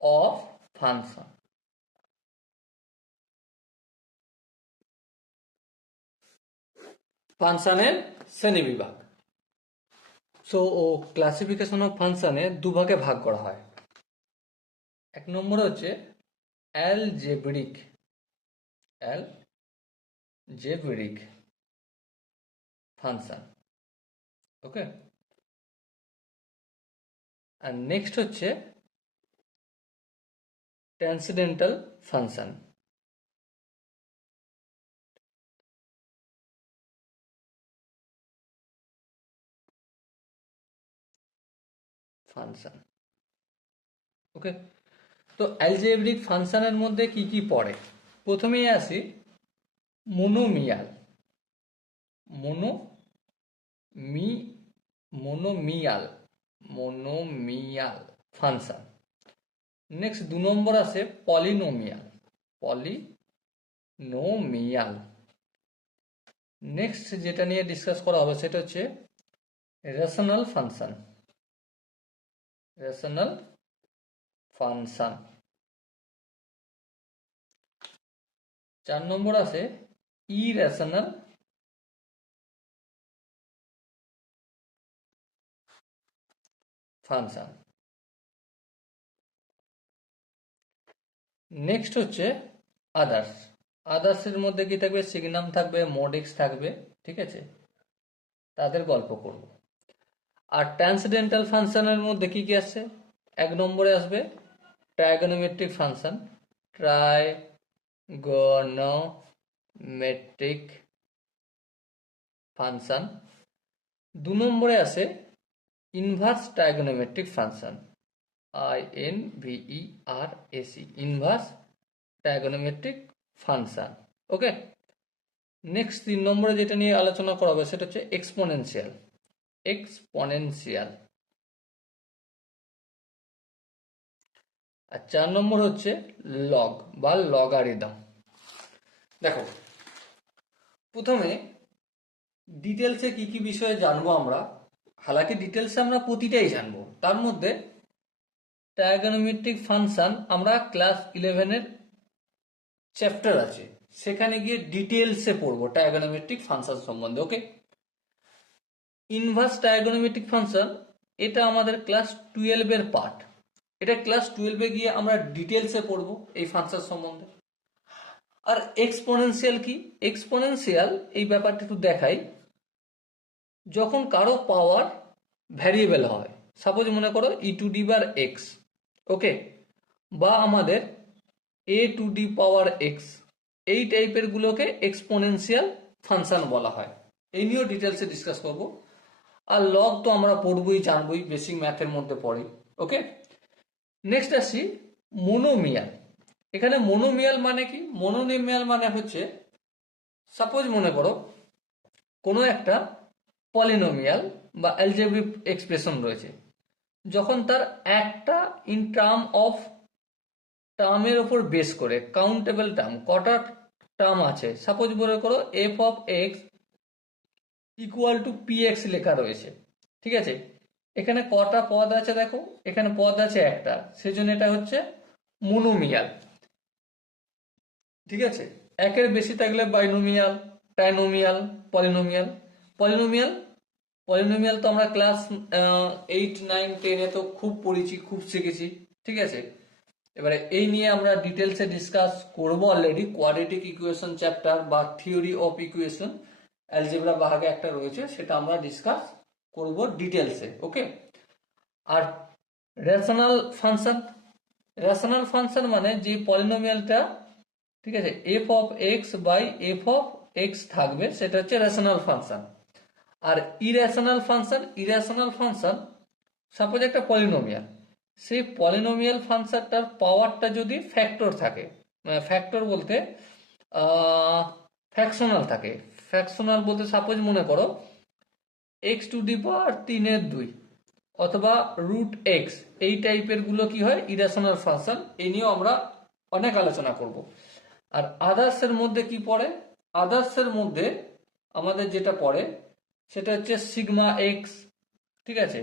অফ ফাংশন। ফাংশনের শ্রেণীবিভাগ। সো ক্লাসিফিকেশন অফ ফাংশনে দুভাগে ভাগ করা হয়। এক নম্বর হচ্ছে অ্যালজেব্রিক ফাংশন। ওকে, আর নেক্সট হচ্ছে ট্রান্সেন্ডেন্টাল ফাংশন। ওকে, তো অ্যালজেব্রিক ফাংশনের মধ্যে কি কি পড়ে? প্রথমেই আসি মোনোমিয়াল মোনোমিয়াল ফাংশন। নেক্সট 2 নম্বর আসে পলিনোমিয়াল। নেক্সট যেটা নিয়ে ডিসকাস করা হবে সেটা হচ্ছে রেশনাল ফাংশন। 4 নম্বর আছে ইরেশনাল ফাংশন। নেক্সট হচ্ছে আদার্সের মধ্যে কি থাকবে, সিগনাম থাকবে, মোডিক্স থাকবে, ঠিক আছে, তাদের গল্প করব। আর ট্রান্সেন্ডেন্টাল ফাংশনের মধ্যে কি কি আসছে? 1 নম্বরে আসবে ট্রাইগোনোমেট্রিক ফাংশন, ট্রাইগোনোমেট্রিক ফাংশন। 2 নম্বরে আসে inverse trigonometric function, INVERAC, inverse trigonometric function. Okay, next 3 নম্বরে যেটা নিয়ে আলোচনা করা হবে সেটা হচ্ছে এক্সপোনেনশিয়াল। এক্সপোনেনশিয়াল। আর 4 নম্বর হচ্ছে লগ বা লগারিদম। দেখো, প্রথমে ডিটেলসে কি কি বিষয়ে জানবো আমরা। হালাকি ডিটেলসে আমরা প্রতিটাই জানবো। তার মধ্যে ট্রাইগোনোমেট্রিক ফাংশন আমরা ক্লাস 11-এর চ্যাপ্টার আছে, সেখানে গিয়ে ডিটেলসে পড়বো ট্রাইগোনোমেট্রিক ফাংশন সম্বন্ধে। ওকে, ইনভার্স ট্রাইগোনোমেট্রিক ফাংশন এটা আমাদের ক্লাস 12-এর পার্ট। এটা ক্লাস 12-এ গিয়ে আমরা ডিটেলসে পড়বো এই ফাংশন সম্বন্ধে। আর এক্সপোনেনশিয়াল কি? এক্সপোনেনশিয়াল এই ব্যাপারটা একটু দেখাই। যখন কারো পাওয়ার ভ্যারিয়েবল হয়, সাপোজ মনে করো e⁻x, ওকে, বা আমাদের a⁻x, এই টাইপের গুলোকে এক্সপোনেনশিয়াল ফাংশন বলা হয়। এই নিয়েও ডিটেলসে ডিসকাস করব। আর লগ তো আমরা পড়বই, জানবই, বেসিক ম্যাথের মধ্যে পড়ে। ওকে, নেক্সট আসি মোনোমিয়াল। এখানে মোনোমিয়াল মানে কি? মোনোমিয়াল মানে হচ্ছে সাপোজ মনে করো কোনো একটা পলিনোমিয়াল বা অ্যালজেব্রিক এক্সপ্রেশন রয়েছে, যখন তার একটা ইন টার্মের ওপর বেস করে, কাউন্টেবল টার্ম, কটা টার্ম আছে, সাপোজ মনে করো f(x) ইকুয়াল টু px লেখা রয়েছে, ঠিক আছে। এখানে কটা পদ আছে দেখো, এখানে পদ আছে একটা, সেজন্য এটা হচ্ছে মোনোমিয়াল, ঠিক আছে। একের বেশি থাকলে binomial, trinomial, polynomial. Polynomial polynomial তো আমরা ক্লাস 8, 9, 10-এ তো খুব পড়েছি, খুব শিখেছি, ঠিক আছে। এবারে এই নিয়ে আমরা ডিটেলসে ডিসকাস করব। অলরেডি কোয়াড্রেটিক ইকুয়েশন চ্যাপ্টার বা থিওরি অফ ইকুয়েশন অ্যালজেব্রা ভাগে একটা রয়েছে, সেটা আমরা ডিসকাস করব ডিটেলসে। ওকে, আর রেশনাল ফাংশন। রেশনাল ফাংশন মানে যে পলিনোমিয়ালটা, ঠিক আছে, f(x/f(x) থাকবে, সেটা হচ্ছে রেশনাল ফাংশন। আর ইরেশনাল ফাংশন সাপোজ একটা পলিনোমিয়াল, সেই পলিনোমিয়াল ফাংশনটার পাওয়ারটা যদি ফ্যাক্টর থাকে, ফ্যাক্টর বলতে ফ্র্যাকশনাল থাকে। ফ্র্যাকশনাল বলতে সাপোজ মনে করো x⁻3 অথবা √x, এই টাইপের গুলো কি হয়? Irrational function. এই নিয়েও আমরা অনেক আলোচনা করব। আর আদার্সের মধ্যে কি পড়ে? আদার্সের মধ্যে আমাদের যেটা পড়ে সেটা হচ্ছে σx, ঠিক আছে।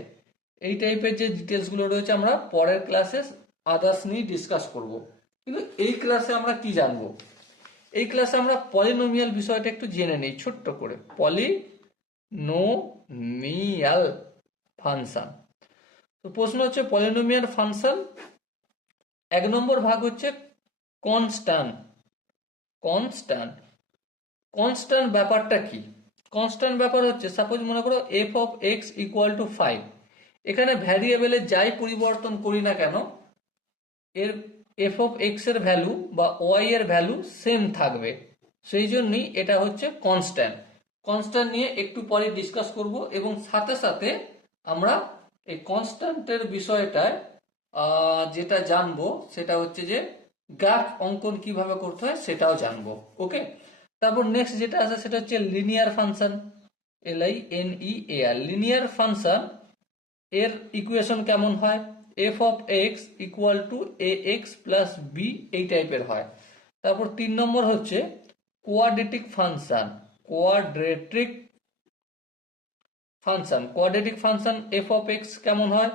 এই টাইপের যে ডিটেলসগুলো রয়েছে আমরা পরের ক্লাসে আদার্স নিয়ে ডিসকাস করব। কিন্তু এই ক্লাসে আমরা কি জানবো? এই ক্লাসে আমরা পলিনোমিয়াল বিষয়টা একটু জেনে নিই ছোট্ট করে। Polynomial function. তো প্রশ্ন হচ্ছে পলিনোমিয়াল ফাংশন 1 নম্বর ভাগ হচ্ছে কনস্ট্যান্ট। কনস্ট্যান্ট ব্যাপারটা কি? কনস্ট্যান্ট ব্যাপার হচ্ছে সাপোজ মনে করো f(x) ইকুয়াল টু 5। এখানে ভ্যারিয়েবলে যাই পরিবর্তন করি না কেন, এর f(x) এর ভ্যালু বা y এর ভ্যালু সেম থাকবে, সেই জন্যই এটা হচ্ছে কনস্ট্যান্ট। কনস্ট্যান্ট নিয়ে একটু পরে ডিসকাস করব, এবং সাথে সাথে আমরা এই কনস্ট্যান্টের বিষয়টায় যেটা জানবো সেটা হচ্ছে যে গ্রাফ অঙ্কন কিভাবে করতে হয় সেটাও জানবো। ওকে, তারপর নেক্সট যেটা আছে সেটা হচ্ছে linear function. LINEAR, linear function এর ইকুয়েশন কেমন হয়? f(x) equal to ax plus b, এই টাইপের হয়। তারপর 3 নম্বর হচ্ছে quadratic function. Quadratic function f(x) কেমন হয়?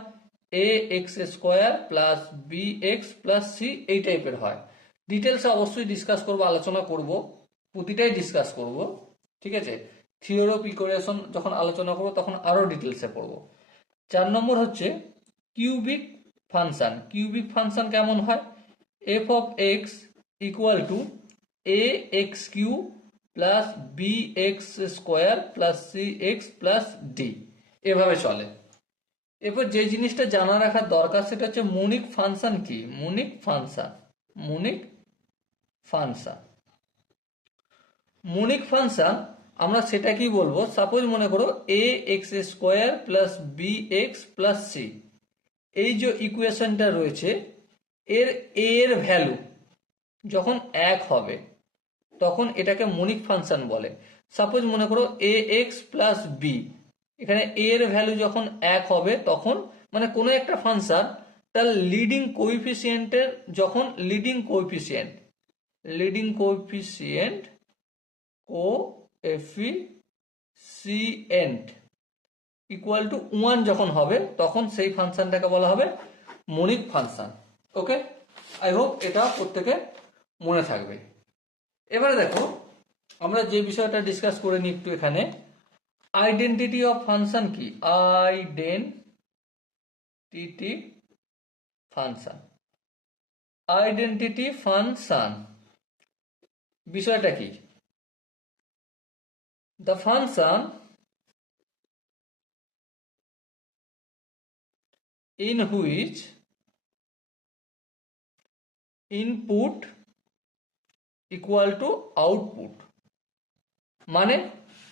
ax² plus bx plus c, এই টাইপের হয়। ডিটেলসে অবশ্যই ডিসকাস করব, আলোচনা করব, প্রতিটাই ডিসকাস করব, ঠিক আছে। থিওরি অফ ইকুয়েশন যখন আলোচনা করব তখন আরো ডিটেলসে পড়ব। 4 নম্বর হচ্ছে কিউবিক ফাংশন। কিউবিক ফাংশন কেমন হয়? f(x) equal to ax³ plus bx² plus cx plus d, এভাবে চলে। এরপর যে জিনিসটা জানা রাখার দরকার সেটা হচ্ছে মনিক ফাংশন কি? মনিক ফাংশন আমরা সেটা কি বলবো? সাপোজ মনে করো ax² plus bx plus c, এই যে ইকুয়েশনটা রয়েছে, এর a এর ভ্যালু যখন 1 হবে, তখন এটাকে মনিক ফাংশন বলে। সাপোজ মনে করো এ এক্স প্লাস বি, এখানে এ এর ভ্যালু যখন 1 হবে তখন মানে কোনো একটা ফাংশন তার লিডিং কোএফিসিয়েন্টের যখন লিডিং কোএফিসিয়েন্ট ইকুয়াল টু 1 যখন হবে তখন সেই ফাংশনটাকে বলা হবে মনিক ফাংশন। ওকে, আই হোপ এটা প্রত্যেকে মনে থাকবে। এবারে দেখো আমরা যে বিষয়টা ডিসকাস করে নিই একটু এখানে, আইডেন্টিটি অফ ফাংশন কি? আইডেন্টিটি ফাংশন বিষয়টা কি? The function in which input equal to output। মানে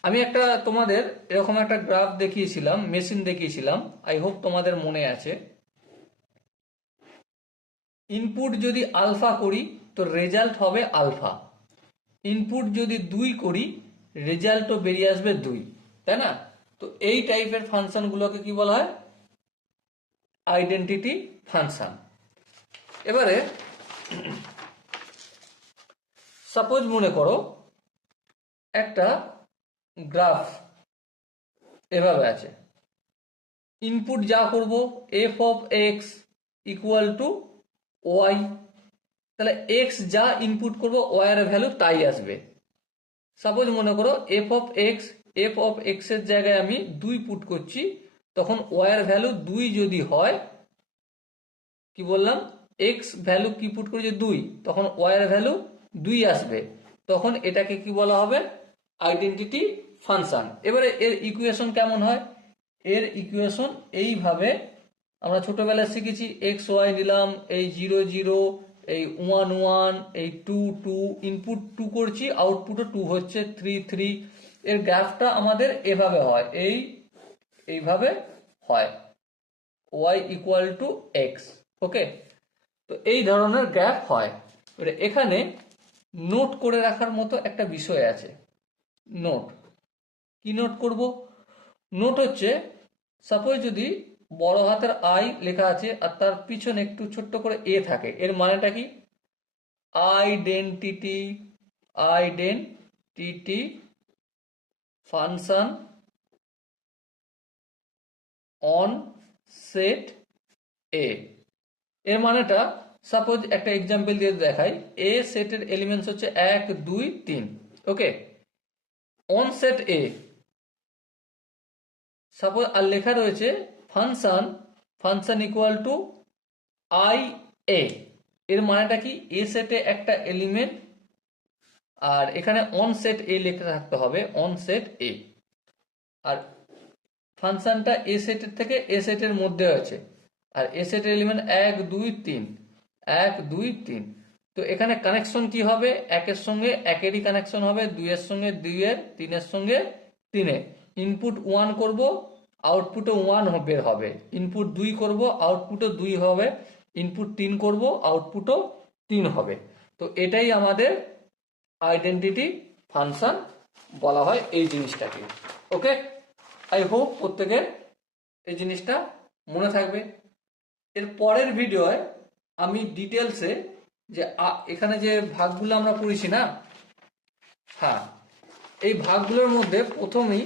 আমি একটা তোমাদের এরকম একটা গ্রাফ দেখিয়েছিলাম, মেশিন দেখিয়েছিলাম, আই হোপ তোমাদের মনে আছে। ইনপুট যদি আলফা করি তো রেজাল্ট হবে আলফা, ইনপুট যদি 2 করি রেজাল্টও বেরিয়ে আসবে 2, তাই না? তো এই টাইপের ফাংশনগুলোকে কি বলা হয়? Identity function. এবারে সাপোজ মনে করো একটা গ্রাফ এভাবে আছে, ইনপুট যা করব F of x equal to y, তাহলে এক্স যা ইনপুট করব ওয়াই এর ভ্যালু তাই আসবে। সাপোজ মনে করো এফ অফ এক্স এর জায়গায় আমি 2 পুট করছি, তখন ওয়াই এর ভ্যালু 2 যদি হয়, কি বললাম, এক্স ভ্যালু কি পুট করেছে 2, তখন ওয়াই এর ভ্যালু 2 আসবে, তখন এটাকে কি বলা হবে? Identity function. এবারে এর ইকুয়েশন কেমন হয়? এর ইকুয়েশন এইভাবে আমরা ছোটবেলায় শিখেছি, এক্স ওয়াই নিলাম, এই 0 0, এই 1 1, এই 2 2, ইনপুট 2 করছি, আউটপুটও 2 হচ্ছে, 3 3। এর গ্রাফটা আমাদের এভাবে হয়, এইভাবে হয়, ওয়াই ইকুয়াল টু এক্স। ওকে, তো এই ধরনের গ্রাফ হয়। এখানে নোট করে রাখার মতো একটা বিষয় আছে। নোট কি নোট করব? নোট হচ্ছে, সাপোজ যদি বড় হাতের আই লেখা আছে আর তার পিছনে একটু ছোট্ট করে এ থাকে, এর মানেটা কি? আইডেন্টিটি ফাংশন অন সেট এ। এর মানেটা সাপোজ একটা এক্সাম্পল দিয়ে দেখাই, এ সেটের এলিমেন্টস হচ্ছে 1 2 3। ওকে, অন সেট এ সাপোজ আর লেখা রয়েছে function equal to I A. এর মানেটা কি? এ সেটে একটা এলিমেন্ট, আর এখানে অন সেট এ লেখা থাকতে হবে, অন সেট এ, আর ফাংশনটা এ সেটের থেকে এ সেটের মধ্যে আছে, আর এ সেটের এলিমেন্ট 1 2 3, 1 2 3। তো এখানে কানেকশন কি হবে? 1 এর সঙ্গে 1 এরই কানেকশন হবে, 2 এর সঙ্গে 2 এর, 3 এর সঙ্গে 3 এর। ইনপুট 1 করব, আউটপুটও 1 বের হবে, ইনপুট 2 করব, আউটপুটও 2 হবে, ইনপুট 3 করব, আউটপুটও 3 হবে। তো এটাই আমাদের আইডেন্টিটি ফাংশন বলা হয় এই জিনিসটাকে। ওকে, আই হোপ প্রত্যেকের এই জিনিসটা মনে থাকবে। এর পরের ভিডিওয় আমি ডিটেলসে যে এখানে যে ভাগগুলো আমরা পড়েছি না, হ্যাঁ, এই ভাগগুলোর মধ্যে প্রথমেই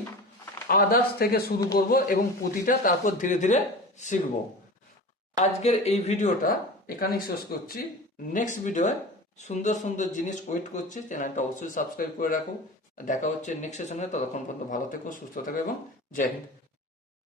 আদার্স থেকে শুরু করব এবং প্রতিটা তারপর ধীরে ধীরে শিখব। আজকের এই ভিডিওটা এখানেই শেষ করছি। নেক্সট ভিডিওয় সুন্দর সুন্দর জিনিস ওয়েট করছে, চ্যানেলটা অবশ্যই সাবস্ক্রাইব করে রাখো। দেখা হচ্ছে নেক্সট সেশনে, ততক্ষণ পর্যন্ত ভালো থেকো, সুস্থ থেকো এবং জয় হিন্দ।